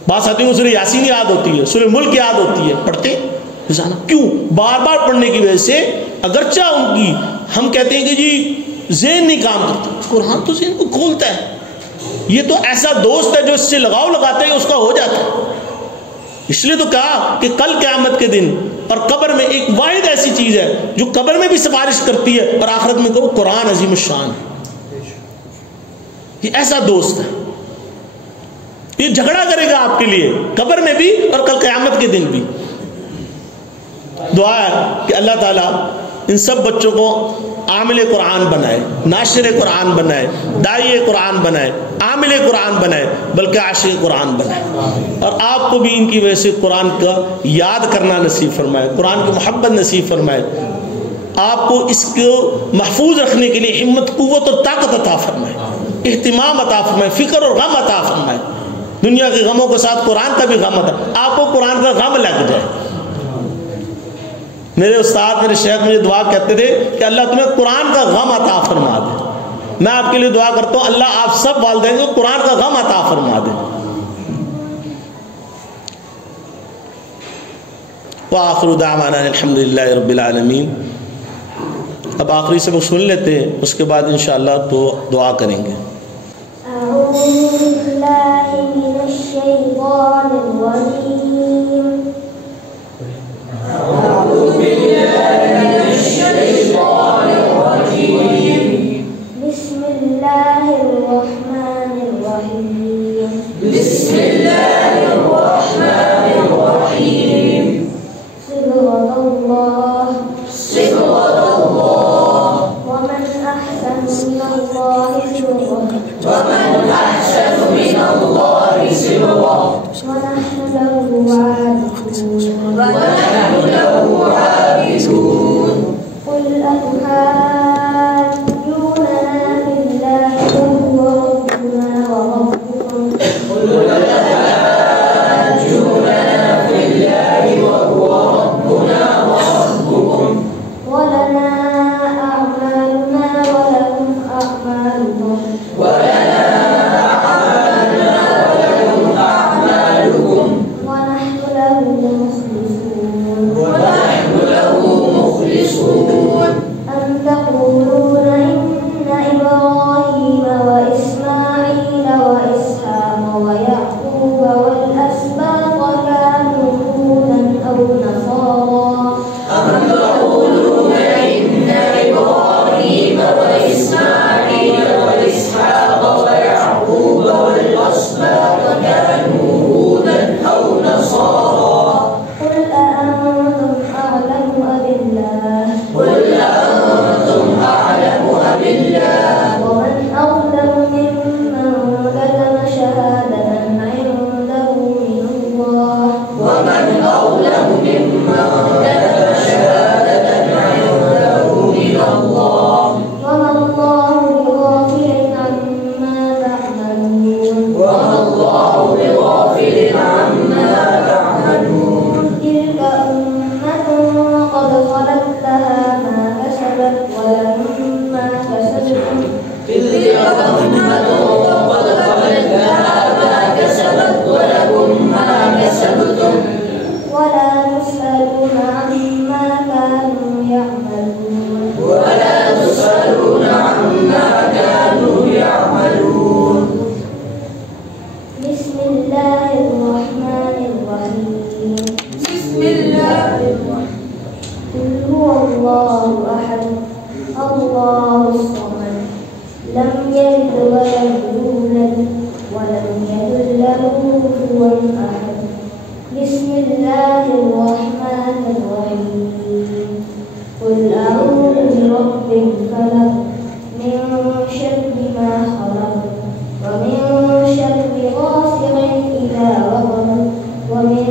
بعض ساتھیوں کو سورہ یاسین یاد ہوتی ہے، سورہ ملک یاد ہوتی ہے، پڑھتے روزانہ. کیوں؟ بار بار پڑھنے کی وجہ سے اگرچہ ان کی ہم کہتے ہیں کہ جی ذہن نہیں کام کرتا، قرآن تو ذہن کو کھولتا ہے. یہ تو ایسا دوست ہے جو اس سے لگاؤ لگاتا ہے اس کا ہو جاتا ہے. اس لیے تو کہا کہ کل قیامت کے دن اور قبر میں ایک واحد ایسی چیز ہے جو قبر میں بھی سفارش کرتی ہے اور آخرت میں کہو قرآن عظیم الشان ہے. یہ ایسا دوست ہے، یہ جھگڑا کرے گا آپ کے لیے قبر میں بھی اور کل قیامت کے دن بھی. دعا ہے کہ اللہ تعالیٰ ان سب بچوں کو عامل قرآن بنائے، ناشر قرآن بنائے، داعی قرآن بنائے، عامل قرآن بنائے، بلکہ عاشق قرآن بنائے. اور آپ کو بھی ان کی وجہ سے قرآن کا یاد کرنا نصیب فرمائے، قرآن کی محبت نصیب فرمائے، آپ کو اس کو محفوظ رکھنے کے لیے ہمت، قوت اور طاقت عطا فرمائے، اہتمام عطا فرمائے، فکر اور غم عطا فرمائے. دنیا کے غموں کے ساتھ قرآن کا بھی غم عطا، آپ کو قرآن کا غم لگ جائے. میرے استاد، میرے شیخ مجھے دعا کہتے تھے کہ اللہ تمہیں قرآن کا غم عطا فرما دے. میں آپ کے لیے دعا کرتا ہوں اللہ آپ سب والدین کو قرآن کا غم عطا فرما دے. وآخر دعوانا الحمدللہ رب العالمین. اب آخری سبق سن لیتے ہیں، اس کے بعد انشاءاللہ تو دعا کریں گے. اعوذ باللہ من الشیطان الرجیم. اعوذ باللہ من الشیطان الرجیم. بسم اللہ الرحمن الرحیم. بسم اللہ الرحمن الرحیم. صبغۃ اللہ. صبغۃ اللہ. ومن احسن من اللہ صبغۃ. ومن احسن من اللہ صبغۃ. ونحن له عابدون. ونحن له عابدون. قل أتحاجوننا في الله وهو ربنا وربكم. قل أتحاجوننا في الله وهو ربنا وربكم. ولنا أعمالنا ولكم أعمالكم. ولنا أعمالنا ولكم أعمالكم. ونحن له مخلصون. ونحن له مخلصون. أم تقولون إن إبراهيم وإسماعيل وإسحاق ويعقوب والأسباط كانوا هودا أو نصارى. أم تقولون إن إبراهيم وإسماعيل وإسحاق ويعقوب والأسباط كانوا هودا أو نصارى. قل أأنتم أعلم أم الله. قل أأنتم أعلم أم الله. ومن أظلم ممن كتم شهادة عنده من الله. ومن أظلم ممن كتم شهادة عنده من الله. وما الله بغافل عما تعملون. وما الله بغافل عما تعملون. تلك أمة قد خلت لها ما كسبت ولكم ما كسبتم. تلك أمة قد خلت لها ما كسبت ولكم ما كسبتم. ولا تسألون عما كانوا يعملون. ولا تسألون عما كانوا يعملون. بسم الله الرحمن الرحيم. بسم الله الرحمن. قل هو الله أحد الله الصمد لم يلد ولم يولد ولم يكن له كفوا أحد. بسم الله الرحمن الرحيم. قل أعوذ برب الفلق من شر ما خلق ومن شر غاسق إذا وقب ومن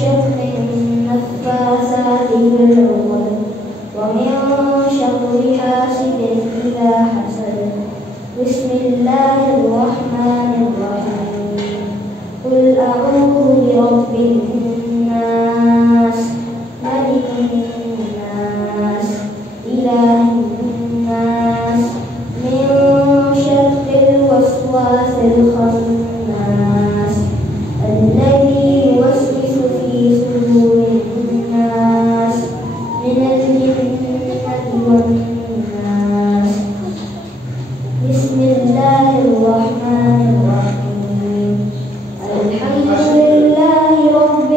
شر النفاثات في العقد ومن شر حاسد إذا حسد. بسم الله الرحمن الرحيم. قل أعوذ برب الناس ملك الناس إله الناس من شر الوسواس الخناس الذي يوسوس في صدور الناس من الجنة والناس. بسم الله الرحمن الرحيم. الحمد لله رب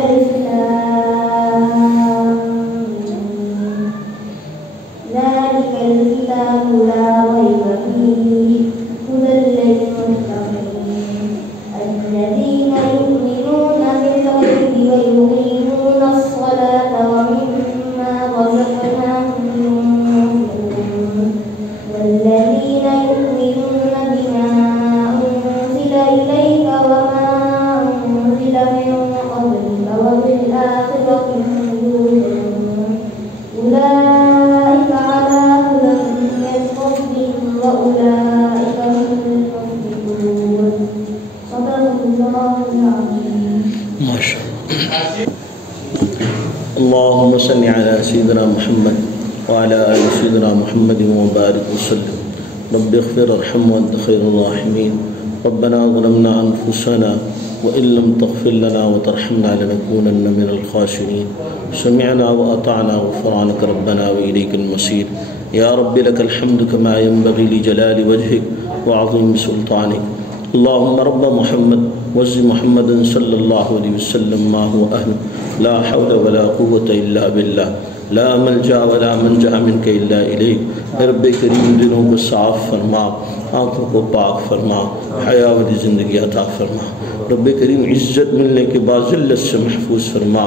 ألف لام ذلك الكتاب لا ريب فيه هدى للمتقين الذين يؤمنون بالغيب ويقيمون الصلاة ومما رزقناهم ينفقون والذين يؤمنون بما أنزل إليك وما أنزل من قبلك وبالآخرة هم يوقنون أولئك على هدى من ربهم وأولئك هم المفلحون صدق الله العظيم. ما شاء الله. اللهم صل على سيدنا محمد وعلى آل سيدنا محمد وبارك وسلم. رب اغفر وارحم وأنت خير الراحمين. ربنا ظلمنا أنفسنا وإن لم تغفر لنا وترحمنا لنكونن من الخاسرين. سمعنا وأطعنا غفرانك ربنا وإليك المصير. يا رب لك الحمد كما ينبغي لجلال وجهك وعظيم سلطانك. اللهم رب محمد وز محمد صلی اللہ علیہ وسلم ما هو أهل لا حول ولا قوة إلا بالله لا ملجا ولا منجا منك إلا إليك. رب کریم دلوں کو صاف فرما، آنکھوں کو پاک فرما، حیا والی زندگی عطا فرما. رب کریم عزت ملنے کے بعد ذلت سے محفوظ فرما،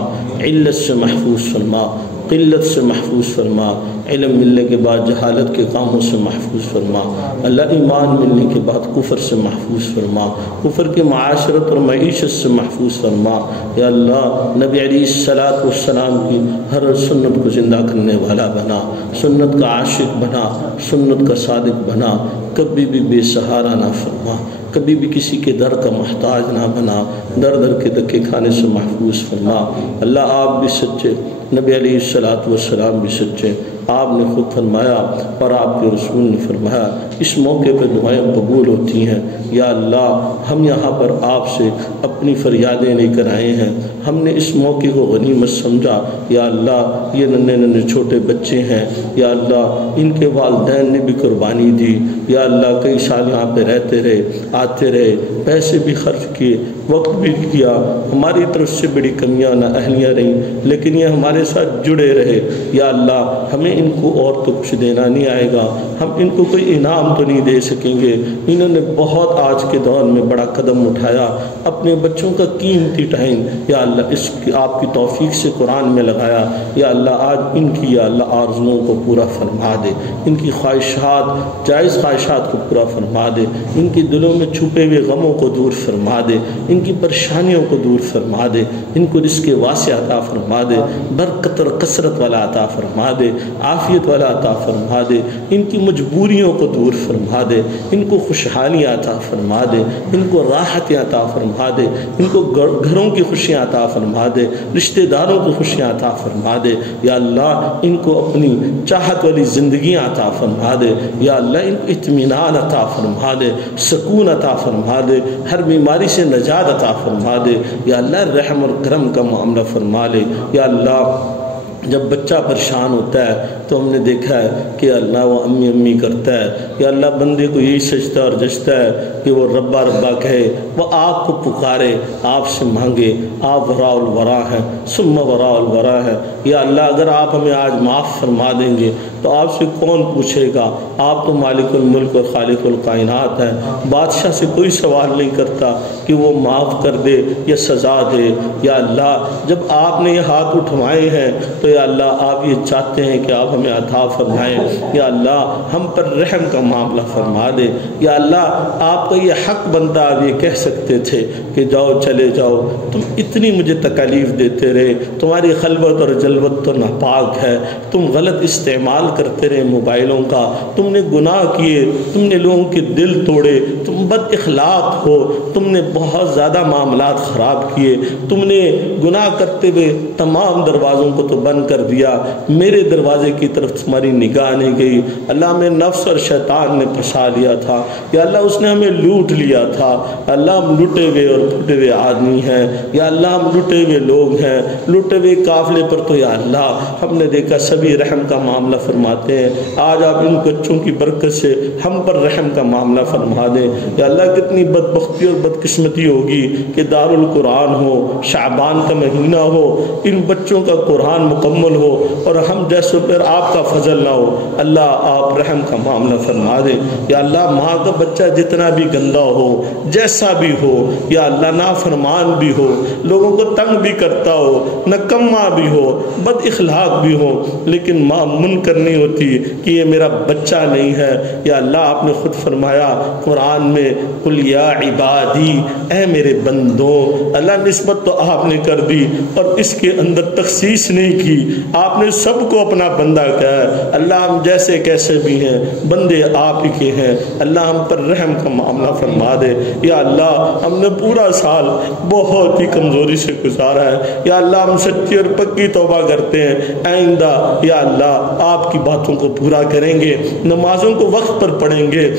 علت سے محفوظ فرما، قلت سے محفوظ فرما، علم ملنے کے بعد جہالت کے کاموں سے محفوظ فرما. اللہ ایمان ملنے کے بعد کفر سے محفوظ فرما، کفر کے معاشرت اور معیشت سے محفوظ فرما. یا اللہ نبی علیہ السلام کی ہر سنت کو زندہ کرنے والا بنا، سنت کا عاشق بنا، سنت کا صادق بنا. کبھی بھی بے سہارا نہ فرما، کبھی بھی کسی کے در کا محتاج نہ بنا، در در کے دھکے کھانے سے محفوظ فرما. اللہ آپ بھی سچے، نبی علیہ السلام بھی سچے. آپ نے خود فرمایا اور آپ کے رسول نے فرمایا اس موقع پہ دعائیں قبول ہوتی ہیں. یا اللہ ہم یہاں پر آپ سے اپنی فریادیں لے کر آئے ہیں، ہم نے اس موقع کو غنیمت سمجھا. یا اللہ یہ ننھے ننھے چھوٹے بچے ہیں، یا اللہ ان کے والدین نے بھی قربانی دی. یا اللہ کئی سال یہاں پہ رہتے رہے، آتے رہے، پیسے بھی خرچ کیے، وقت بھی کیا، ہماری طرف سے بڑی کمیاں نہ اہلیاں رہیں، لیکن یہ ہمارے ساتھ جڑے رہے. یا اللہ ہمیں ان کو اور تو کچھ دینا نہیں آئے گا، ہم ان کو کوئی انعام تو نہیں دے سکیں گے. انہوں نے بہت آج کے دور میں بڑا قدم اٹھایا، اپنے بچوں کا قیمتی ٹائم یا اللہ اس کی آپ کی توفیق سے قرآن میں لگایا. یا اللہ آج ان کی یا اللہ آرزوؤں کو پورا فرما دے، ان کی خواہشات جائز خواہشات کو پورا فرما دے، ان کی دلوں میں چھپے ہوئے غموں کو دور فرما دے، ان کی پریشانیوں کو دور فرما دے، ان کو رزق واسع عطا فرما دے، برکت اور کثرت والا عطا فرما دے، عافیت والا عطا فرما دے، ان کی مجبوریوں کو دور فرما دے، ان کو خوشحالیاں عطا فرما دے، ان کو راحتیں عطا فرما دے، ان کو گھروں کی خوشیاں عطا فرما دے، رشتہ داروں کی خوشیاں عطا فرما دے. یا اللہ ان کو اپنی چاہت والی زندگیاں عطا فرما دے. یا اللہ ان کو اطمینان عطا فرما دے، سکون عطا فرما دے، ہر بیماری سے نجات عطا فرما دے. یا اللہ رحم اور کرم کا معاملہ فرما لے. یا اللہ جب بچہ پریشان ہوتا ہے تو ہم نے دیکھا ہے کہ اللہ وہ امی امی کرتا ہے. یا اللہ بندے کو یہی سجدہ اور ججتا ہے کہ وہ ربا ربا کہے، وہ آپ کو پکارے، آپ سے مانگے. آپ وراء الورا ہیں، ثم وراء الورا ہے. یا اللہ اگر آپ ہمیں آج معاف فرما دیں گے تو آپ سے کون پوچھے گا؟ آپ تو مالک الملک اور خالق الکائنات ہیں. بادشاہ سے کوئی سوال نہیں کرتا کہ وہ معاف کر دے یا سزا دے. یا اللہ جب آپ نے یہ ہاتھ اٹھوائے ہیں تو یا اللہ آپ یہ چاہتے ہیں کہ آپ ہمیں عطا فرمائیں. یا اللہ ہم پر رحم کا معاملہ فرما دے. یا اللہ آپ کا یہ حق بنتا، آپ یہ کہہ سکتے تھے کہ جاؤ چلے جاؤ، تم اتنی مجھے تکالیف دیتے رہے، تمہاری خلوت اور جلوت تو ناپاک ہے، تم غلط استعمال کرتے رہے موبائلوں کا، تم نے گناہ کیے، تم نے لوگوں کے دل توڑے، تم بد اخلاق ہو، تم نے بہت زیادہ معاملات خراب کیے، تم نے گناہ کرتے ہوئے تمام دروازوں کو تو بند بند کر دیا، میرے دروازے کی طرف تمہاری نگاہ نہیں گئی۔ اللہ ہمیں نفس اور شیطان نے پھنسا لیا تھا، یا اللہ اس نے ہمیں لوٹ لیا تھا۔ اللہ ہم لٹے ہوئے اور پھٹے ہوئے آدمی ہیں، یا اللہ ہم لٹے ہوئے لوگ ہیں، لٹے ہوئے قافلے پر تو یا اللہ ہم نے دیکھا سبھی رحم کا معاملہ فرماتے ہیں۔ آج آپ ان بچوں کی برکت سے ہم پر رحم کا معاملہ فرما دیں۔ یا اللہ کتنی بدبختی اور بدقسمتی ہوگی کہ دارالقرآن ہو، شعبان کا مہینہ ہو، ان بچوں کا قرآن مکمل ہو اور ہم جیسوں پر آپ کا فضل نہ ہو۔ اللہ آپ رحم کا معاملہ فرما دیں۔ یا اللہ ماں کا بچہ جتنا بھی گندا ہو، جیسا بھی ہو، یا اللہ نافرمان بھی ہو، لوگوں کو تنگ بھی کرتا ہو، نکما بھی ہو، بد اخلاق بھی ہو، لیکن ماں منکر نہیں ہوتی کہ یہ میرا بچہ نہیں ہے۔ یا اللہ آپ نے خود فرمایا قرآن میں قل یا عبادی، اے میرے بندوں۔ اللہ نسبت تو آپ نے کر دی اور اس کے اندر تخصیص نہیں کی، آپ نے سب کو اپنا بندہ کہا ہے۔ اللہ ہم جیسے کیسے بھی ہیں بندے آپ ہی کے ہیں، اللہ ہم پر رحم کا معاملہ فرما دے۔ یا اللہ ہم نے پورا سال بہت ہی کمزوری سے گزارا ہے، یا اللہ ہم سچی اور پکی توبہ کرتے ہیں، آئندہ یا اللہ آپ کی باتوں کو پورا کریں گے، نمازوں کو وقت پر پڑھیں گے،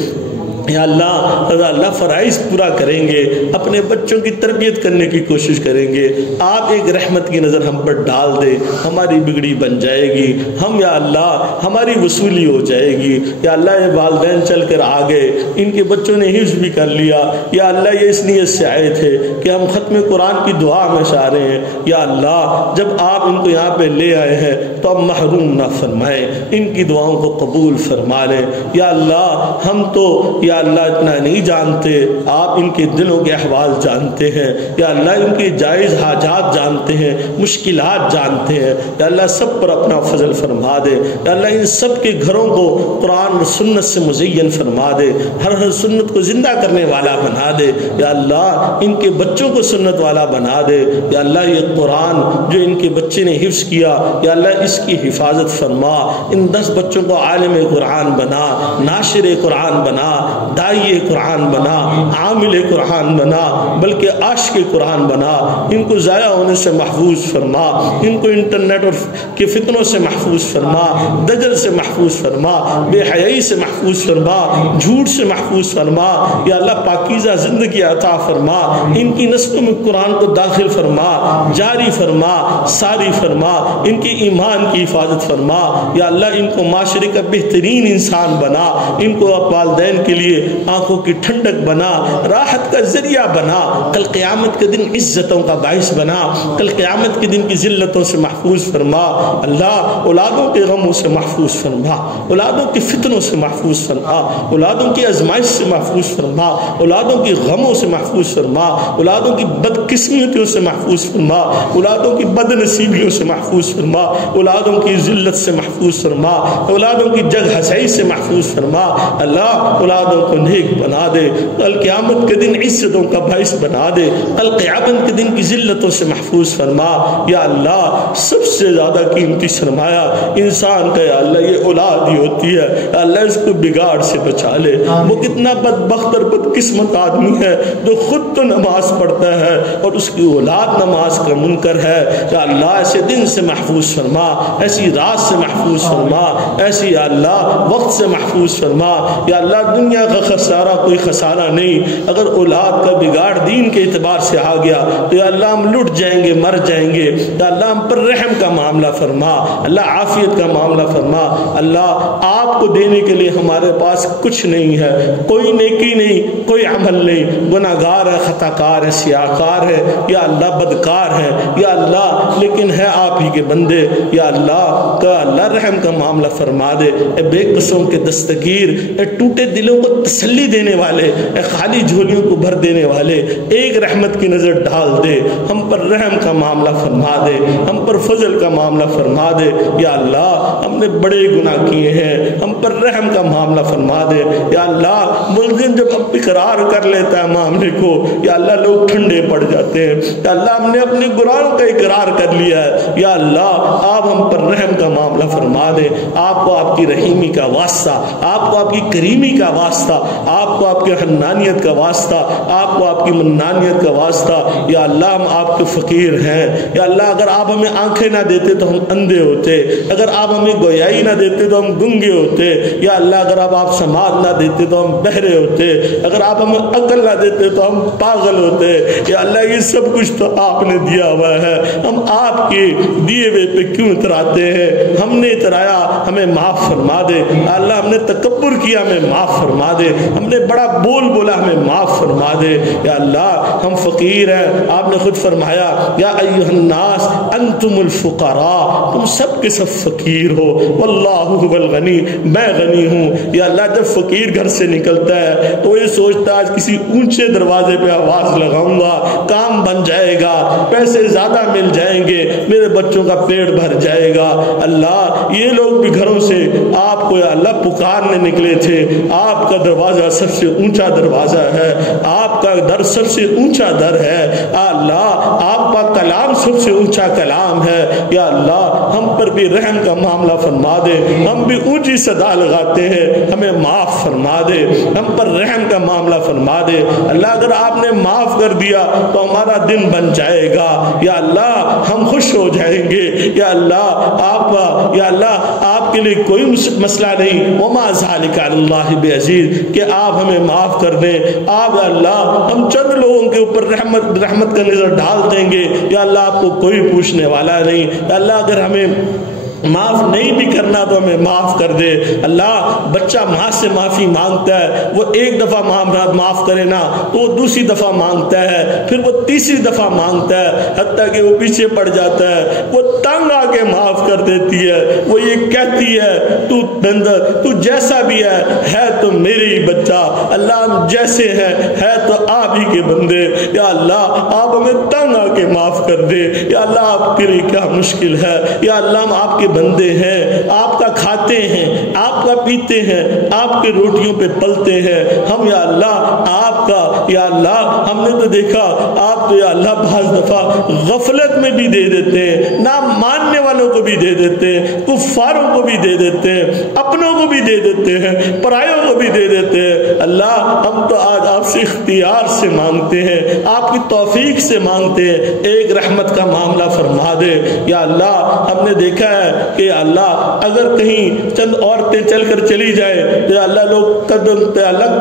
یا اللہ فرائض پورا کریں گے، اپنے بچوں کی تربیت کرنے کی کوشش کریں گے۔ آپ ایک رحمت کی نظر ہم پر ڈال دے، ہماری بگڑی بن جائے گی، ہم یا اللہ ہماری وصولی ہو جائے گی۔ یا اللہ یہ والدین چل کر آ گئے، ان کے بچوں نے حفظ بھی کر لیا، یا اللہ یہ اس نیت سے آئے تھے کہ ہم ختم قرآن کی دعا میں چاہ رہے ہیں۔ یا اللہ جب آپ ان کو یہاں پہ لے آئے ہیں تو اب محروم نہ فرمائیں، ان کی دعاؤں کو قبول فرما لیں۔ یا اللہ ہم تو یا اللہ اتنا نہیں جانتے، آپ ان کے دلوں کے احوال جانتے ہیں، یا اللہ ان کے جائز حاجات جانتے ہیں، مشکلات جانتے ہیں۔ یا اللہ سب پر اپنا فضل فرما دے، یا اللہ ان سب کے گھروں کو قرآن و سنت سے مزین فرما دے، ہر سنت کو زندہ کرنے والا بنا دے۔ یا اللہ ان کے بچوں کو سنت والا بنا دے۔ یا اللہ یہ قرآن جو ان کے بچے نے حفظ کیا، یا اللہ اس کی حفاظت فرما، ان 10 بچوں کو عالم قرآن بنا، ناشر قرآن بنا، دائی قرآن بنا، عامل قرآن بنا، بلکہ عاشق قرآن بنا۔ ان کو ضائع ہونے سے محفوظ فرما، ان کو انٹرنیٹ کے فتنوں سے محفوظ فرما، دجل سے محفوظ فرما، بے حیائی سے محفوظ فرما، جھوٹ سے محفوظ فرما۔ یا اللہ پاکیزہ زندگی عطا فرما، ان کی نسلوں میں قرآن کو داخل فرما، جاری فرما، ساری فرما، ان کی ایمان کی حفاظت فرما۔ یا اللہ ان کو معاشرے کا بہترین انسان بنا، ان کو والدین کے لیے آنکھوں کی ٹھنڈک بنا، راحت کا ذریعہ بنا، کل قیامت کے دن عزتوں کا باعث بنا، کل قیامت کے دن کی ذلتوں سے محفوظ فرما۔ اللہ اولادوں کے غموں سے محفوظ فرما، اولادوں کے فتنوں سے محفوظ فرما، اولادوں کی آزمائش سے محفوظ فرما، اولادوں کی غموں سے محفوظ فرما، اولادوں کی بدقسمتیوں سے محفوظ فرما، اولادوں کی بد نصیبیوں سے محفوظ فرما، اولادوں کی ذلت سے محفوظ فرما، اولادوں کی جگ ہسائی سے محفوظ فرما۔ اللہ اولادوں کو نیک بنا دے، کل قیامت کے دن عزتوں کا باعث بنا دے، کل قیامت کے دن کی ذلتوں سے محفوظ فرما۔ یا اللہ سب سے زیادہ قیمتی سرمایہ انسان کا یا اللہ یہ اولاد ہی ہوتی ہے، یا اللہ اس کو بگاڑ سے بچا لے۔ وہ کتنا بدبخت اور بدقسمت آدمی ہے جو خود تو نماز پڑھتا ہے اور اس کی اولاد نماز کا منکر ہے۔ یا اللہ ایسے دن سے محفوظ فرما، ایسی رات سے محفوظ فرما، ایسی یا اللہ وقت سے محفوظ فرما۔ یا اللہ دنیا کا خسارہ کوئی خسارہ نہیں، اگر اولاد کا بگاڑ دین کے اعتبار سے آ گیا تو یا اللہ ہم لٹ جائیں گے، مر جائیں گے۔ یا اللہ ہم پر رحم کا معاملہ فرما، اللہ عافیت کا معاملہ فرما۔ اللہ آپ کو دینے کے لیے ہمارے پاس کچھ نہیں ہے، کوئی نیکی نہیں، کوئی عمل نہیں، گناہگار ہے، خطا کار ہے، سیاہکار ہے، یا اللہ بدکار ہے، یا اللہ لیکن ہے آپ ہی کے بندے۔ یا اللہ کا اللہ رحم کا معاملہ فرما دے، اے بے قصوں کے دستگیر، اے ٹوٹے دلوں کو تسلی دینے والے، اے خالی جھولیوں کو بھر دینے والے، ایک رحمت کی نظر ڈال دے، ہم پر رحم کا معاملہ فرما دے، ہم پر فضل کا معاملہ فرما دے۔ یا اللہ ہم نے بڑے گناہ کیے ہیں، ہم پر رحم کا معاملہ فرما دے۔ یا اللہ ملزم جب اب اقرار کر لیتا ہے معاملے کو، یا اللہ لوگ ٹھنڈے پڑ جاتے ہیں۔ یا اللہ ہم نے اپنے گناہوں کا اقرار کر لیا ہے، یا اللہ آپ ہم پر رحم کا معاملہ فرما دے۔ آپ کو آپ کی رحیمی کا واسطہ، آپ کو آپ کی کریمی کا واسطہ واسطہ، آپ کو آپ کے حنانیت کا واسطہ، آپ کو آپ کی منانیت کا واسطہ۔ یا اللہ ہم آپ کے فقیر ہیں، یا اللہ اگر آپ ہمیں آنکھیں نہ دیتے تو ہم اندھے ہوتے، اگر آپ ہمیں گویائی نہ دیتے تو ہم گنگے ہوتے، یا اللہ اگر آپ سماعت نہ دیتے تو ہم بہرے ہوتے، اگر آپ ہمیں عقل نہ دیتے تو ہم پاگل ہوتے۔ یا اللہ یہ سب کچھ تو آپ نے دیا ہوا ہے، ہم آپ کے دیے ہوئے پہ کیوں اتراتے ہیں؟ ہم نے اترایا، ہمیں معاف فرما دے۔ اللہ ہم نے تکبر کیا، ہمیں معاف فرما دے۔ ہم نے بڑا بول بولا، ہمیں معاف فرما دے۔ یا اللہ ہم فقیر ہیں، آپ نے خود فرمایا یا ایھا الناس انتم الفقراء، تم سب کے سب فقیر ہو، واللہ هو الغنی، میں غنی ہوں۔ یا اللہ جب فقیر گھر سے نکلتا ہے تو یہ سوچتا ہے آج کسی اونچے دروازے پہ آواز لگاؤں گا، کام بن جائے گا، پیسے زیادہ مل جائیں گے، میرے بچوں کا پیٹ بھر جائے گا۔ اللہ یہ لوگ بھی گھروں سے آپ کو یا اللہ پکارنے نکلے تھے، آپ کا دروازہ سب سے اونچا دروازہ ہے، آپ کا در سب سے اونچا در ہے۔ اللہ آپ کا کلام سب سے اونچا کلام ہے۔ یا اللہ ہم پر بھی رحم کا معاملہ فرما دے، ہم بھی اونچی صدا لگاتے ہیں، ہمیں معاف فرما دے، ہم پر رحم کا معاملہ فرما دے۔ اللہ اگر آپ نے معاف کر دیا تو ہمارا دن بن جائے گا، یا اللہ ہم خوش ہو جائیں گے۔ یا اللہ آپ کے لیے کوئی مسئلہ نہیں، وما ذالک علی اللہ بعزیز، کہ آپ ہمیں معاف کر دیں۔ آپ یا اللہ ہم چند لوگوں کے اوپر رحمت کا نظر ڈال دیں گے، یا اللہ آپ کو کوئی پوچھنے والا نہیں۔ یا اللہ اگر ہمیں معاف نہیں بھی کرنا تو ہمیں معاف کر دے۔ اللہ بچہ ماں سے معافی مانگتا ہے، وہ ایک دفعہ معاف کرے نا تو وہ دوسری دفعہ مانگتا ہے، پھر وہ تیسری دفعہ مانگتا ہے، حتیٰ کہ وہ پیچھے پڑ جاتا ہے، وہ تنگ آ کے معاف کر دیتی ہے، وہ یہ کہتی ہے تو جیسا بھی ہے تو میرے ہی بچہ، اللہ ہم جیسے ہیں ہے تو آپ ہی کے بندے۔ یا اللہ آپ ہمیں تنگ آ کے معاف کر دے۔ یا اللہ آپ کے لیے کیا مشکل ہے؟ یا اللہ ہم آپ کے بندے ہیں، آپ کا کھاتے ہیں، آپ کا پیتے ہیں، آپ کے روٹیوں پہ پلتے ہیں ہم۔ یا اللہ آپ کا، یا اللہ ہم نے تو دیکھا آپ تو یا اللہ بعض دفعہ غفلت میں بھی دے دیتے ہیں، نہ ماننے والوں کو بھی دے دیتے ہیں، کفاروں کو بھی دے دیتے ہیں، اپنوں کو بھی دے دیتے ہیں، پرایوں کو بھی دے دیتے ہیں۔ اللہ ہم تو آج آپ سے اختیار سے مانگتے ہیں، آپ کی توفیق سے مانگتے ہیں، ایک رحمت کا معاملہ فرما دے۔ یا اللہ ہم نے دیکھا ہے کہ اللہ اگر کہیں چند عورتیں چل کر چلی جائے تو اللہ لوگ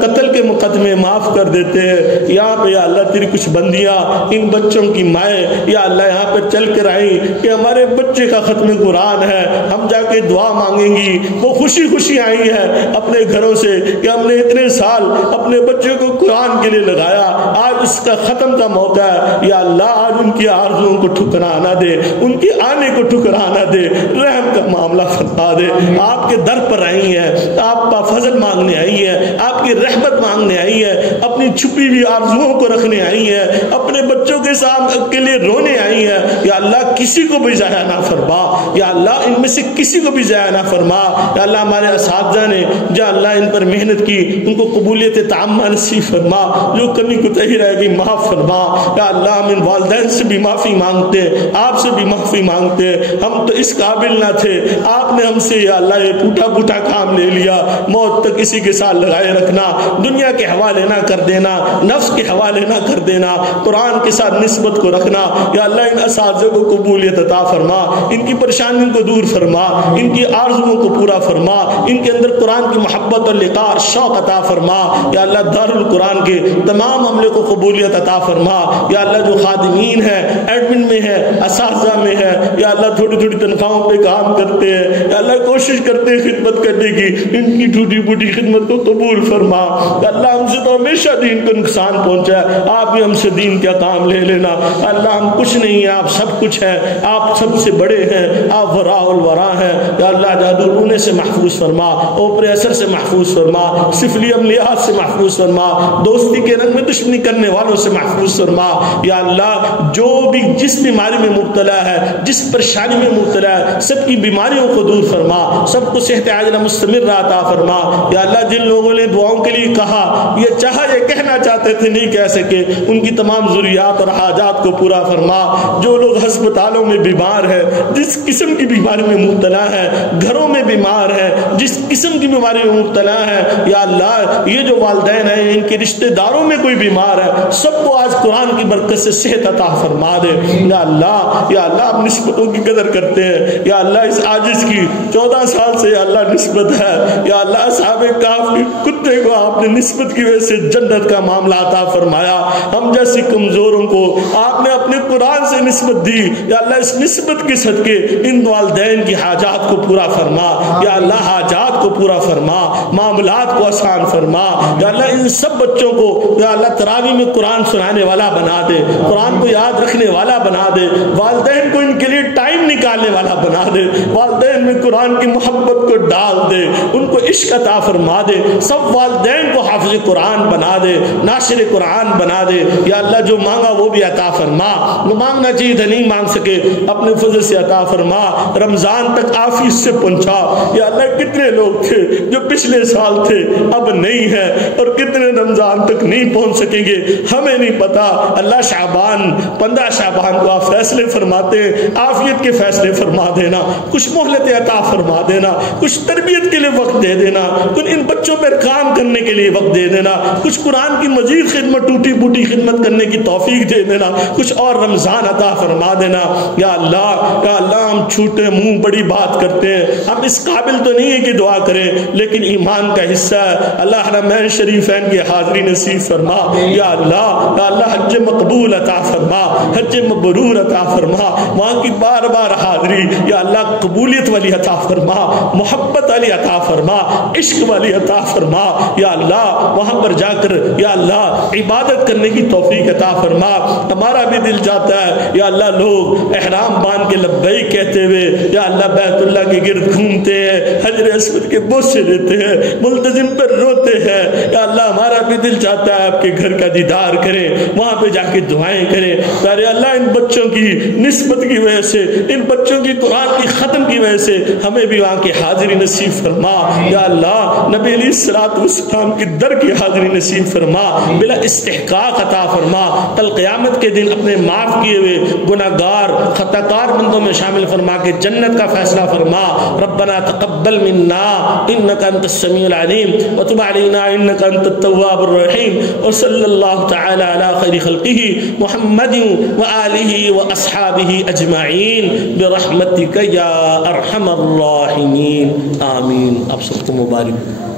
قتل کے مقدمے معاف کر دیتے ہیں۔ یہاں پہ یا اللہ تیری کچھ بندیاں ان بچوں کی مائیں یا اللہ یہاں پہ چل کر آئیں کہ ہمارے بچے کا ختم قرآن ہے، ہم جا کے دعا مانگیں گی، وہ خوشی خوشی آئی ہیں اپنے گھروں سے کہ ہم نے اتنے سال اپنے بچوں کو قرآن کے لیے لگایا، آج اس کا ختم کا موقع ہے۔ یا اللہ آج ان کی آرزوؤں کو ٹھکرا نہ دے، ان کے آنے کو ٹھکرا نہ دے، رحم کا معاملہ فرما دے۔ آپ کے در پر آئی ہیں، آپ کا فضل مانگنے آئی ہیں، آپ کی رحمت مانگنے آئی ہیں، اپنی چھپی ہوئی آرزوؤں کو رکھنے آئی ہیں، اپنے بچوں کے ساتھ کے لیے رونے آئی ہیں۔ یا اللہ کسی کو بھی ضائع نہ فرما، یا اللہ ان میں سے کسی کو بھی ضائع نہ فرما۔ یا اللہ ہمارے اساتذہ نے یا اللہ ان پر محنت کی، ان کو قبولیت تعامہ نصیب فرما، جو کمی کوتاہی رہ گئی معاف فرما۔ یا اللہ ہم ان والدین سے بھی معافی مانگتے ہیں، آپ سے بھی معافی مانگتے ہیں، ہم تو اس قابل نہ تھے، آپ نے ہم سے یا اللہ یہ ٹوٹا پھوٹا کام لے لیا، موت تک اسی کے ساتھ لگائے رکھنا، دنیا کے حوالے نہ کر دینا، نفس کے حوالے نہ کر دینا، قرآن کے ساتھ نسبت کو رکھنا۔ یا اللہ ان اساتذہ کو قبولیت عطا فرما، ان کی پریشانیوں کو دور فرما، ان کی آرزوؤں کو پورا فرما، ان کے اندر قرآن کی محبت اور لقاء شوق عطا فرما۔ یا اللہ دارالقرآن کے تمام عملے کو قبولیت عطا فرما۔ یا اللہ جو خادمین ہیں، ایڈمن میں ہے، اساتذہ میں ہے، یا اللہ تھوڑی تھوڑی تنخواہوں پہ کام کرتے ہیں، یا اللہ کوشش کرتے ہیں خدمت کرنے کی، ان کی ٹوٹی پھوٹی خدمت کو قبول فرما۔ یا اللہ ہم سے تو ہمیشہ دین کو نقصان پہنچا ہے، آپ بھی ہم سے دین کا کام لے لینا۔ اللہ ہم کچھ نہیں ہیں، آپ سب کچھ ہیں، آپ سب سے بڑے ہیں، آپ وراء الورا ہیں۔ یا اللہ جادو رونے سے محفوظ فرما، اوپر اثر سے محفوظ فرما، سفلی عملیات سے محفوظ فرما، دوستی کے رنگ میں دشمنی کرنے والوں سے محفوظ فرما۔ یا اللہ جو بھی جس بیماری میں مبتلا ہے، جس پریشانی میں مبتلا ہے، سب کی بیماریوں کو دور فرما، سب کو صحت عاجلہ مستمر عطا فرما۔ یا اللہ جن لوگوں نے دعاؤں دعاؤں کے لیے کہا، یہ چاہا یہ کہنا چاہتے تھے نہیں کہہ سکے، ان کی تمام ضروریات اور حاجات کو پورا فرما۔ جو لوگ ہسپتالوں میں بیمار ہیں، جس قسم کی بیماری میں مبتلا ہے، گھروں میں بیمار ہے، جس قسم کی بیماری میں مبتلا ہے، یا اللہ یہ جو والدین ہیں ان کے رشتہ داروں میں کوئی بیمار ہے، سب کو آج قرآن کی برکت سے صحت عطا فرما دے۔ یا اللہ آپ نسبتوں کی قدر کرتے ہیں، یا اللہ اس عاجز کی 14 سال سے یا اللہ نسبت ہے، یا اللہ اصحاب کہف کے کتے کو آپ نے نسبت کی وجہ سے جنت کا معاملہ عطا فرمایا، ہم جیسی کمزوروں کو آپ نے اپنے قرآن سے نسبت دی، یا اللہ اس نسبت کے صدقے ان والدین کی حاجات کو پورا فرما، یا اللہ حاجات کو پورا فرما، معاملات کو آسان فرما، یا اللہ ان سب بچوں کو یا اللہ تراویح میں قرآن سنانے والا بنا دے، قرآن کو یاد رکھنے والا بنا دے، والدین کو ان کے لیے ٹائم نکالنے والا بنا دے، والدین میں قرآن کی محبت کو ڈال دے، ان کو عشق عطا فرما دے، سب والدین کو حافظ قرآن بنا دے، ناشر قرآن بنا دے، یا اللہ جو مانگا وہ بھی عطا فرما، جو مانگنا چاہیے تھا نہیں مانگ سکے اپنے فضل سے عطا فرما، رمضان تک عافیت سے پہنچا، یا اللہ کتنے لوگ تھے جو پچھلے سال تھے اب نہیں ہے، اور کتنے رمضان تک نہیں پہنچ سکیں گے ہمیں نہیں پتا، اللہ شعبان 15 شعبان کو آپ فیصلے فرماتے ہیں، عافیت کے فیصلے فرما دینا، کچھ مہلت عطا فرما دینا، کچھ تربیت کے لیے وقت دے دینا، کچھ ان بچوں پر کام کرنے کے لیے وقت دے دینا، کچھ قرآن کی مزید خدمت ٹوٹی بوٹی خدمت کرنے کی توفیق دے دینا، کچھ اور رمضان عطا فرما دینا۔ یا اللہ ہم چھوٹے منہ بڑی بات کرتے ہیں، ہم اس قابل تو نہیں ہے کہ دعا کریں، لیکن ایمان کا حصہ ہے، اللہ حرمین شریفین کی حاضری نصیب فرما، یا اللہ حج مقبول عطا فرما، حج مبرور عطا فرما، وہاں کی بار بار حاضری یا اللہ قبولیت والی عطا فرما، محبت والی عطا فرما، عشق والی عطا فرما، یا اللہ وہاں پر جا کر یا اللہ عبادت کرنے کی توفیق عطا فرما۔ ہمارا بھی دل چاہتا ہے یا اللہ لوگ احرام باندھ کے لبیک کہتے ہوئے یا اللہ بیت اللہ کے گرد گھومتے ہیں، حجر اسود کے بوسے لیتے ہیں، ملتزم پر روتے ہیں، یا اللہ ہمارا بھی دل چاہتا ہے آپ کے گھر کا دیدار کریں، وہاں پہ جا کے دعائیں کریں، پیارے اللہ ان بچوں کی نسبت کی وجہ سے، ان بچوں کی قرآن کی ختم کی وجہ سے ہمیں بھی وہاں کی حاضری نصیب فرما، یا اللہ نبی علیہ السلام کی در کی حاضری نصیب فرما، بلا استحقاق عطا فرما، کل قیامت کے دن اپنے معاف کیے ہوئے گناہگار خطاکار بندوں میں شامل فرما کے جنت کا فیصلہ فرما۔ ربنا تقبل منا انك انت السميع العليم وتب علينا انك انت التواب الرحيم، وصلى الله تعالى على خير خلقه محمد وآله واصحابه اجمعین برحمتك یا ارحم الراحمین، آمین۔ آپ سب کو مبارک۔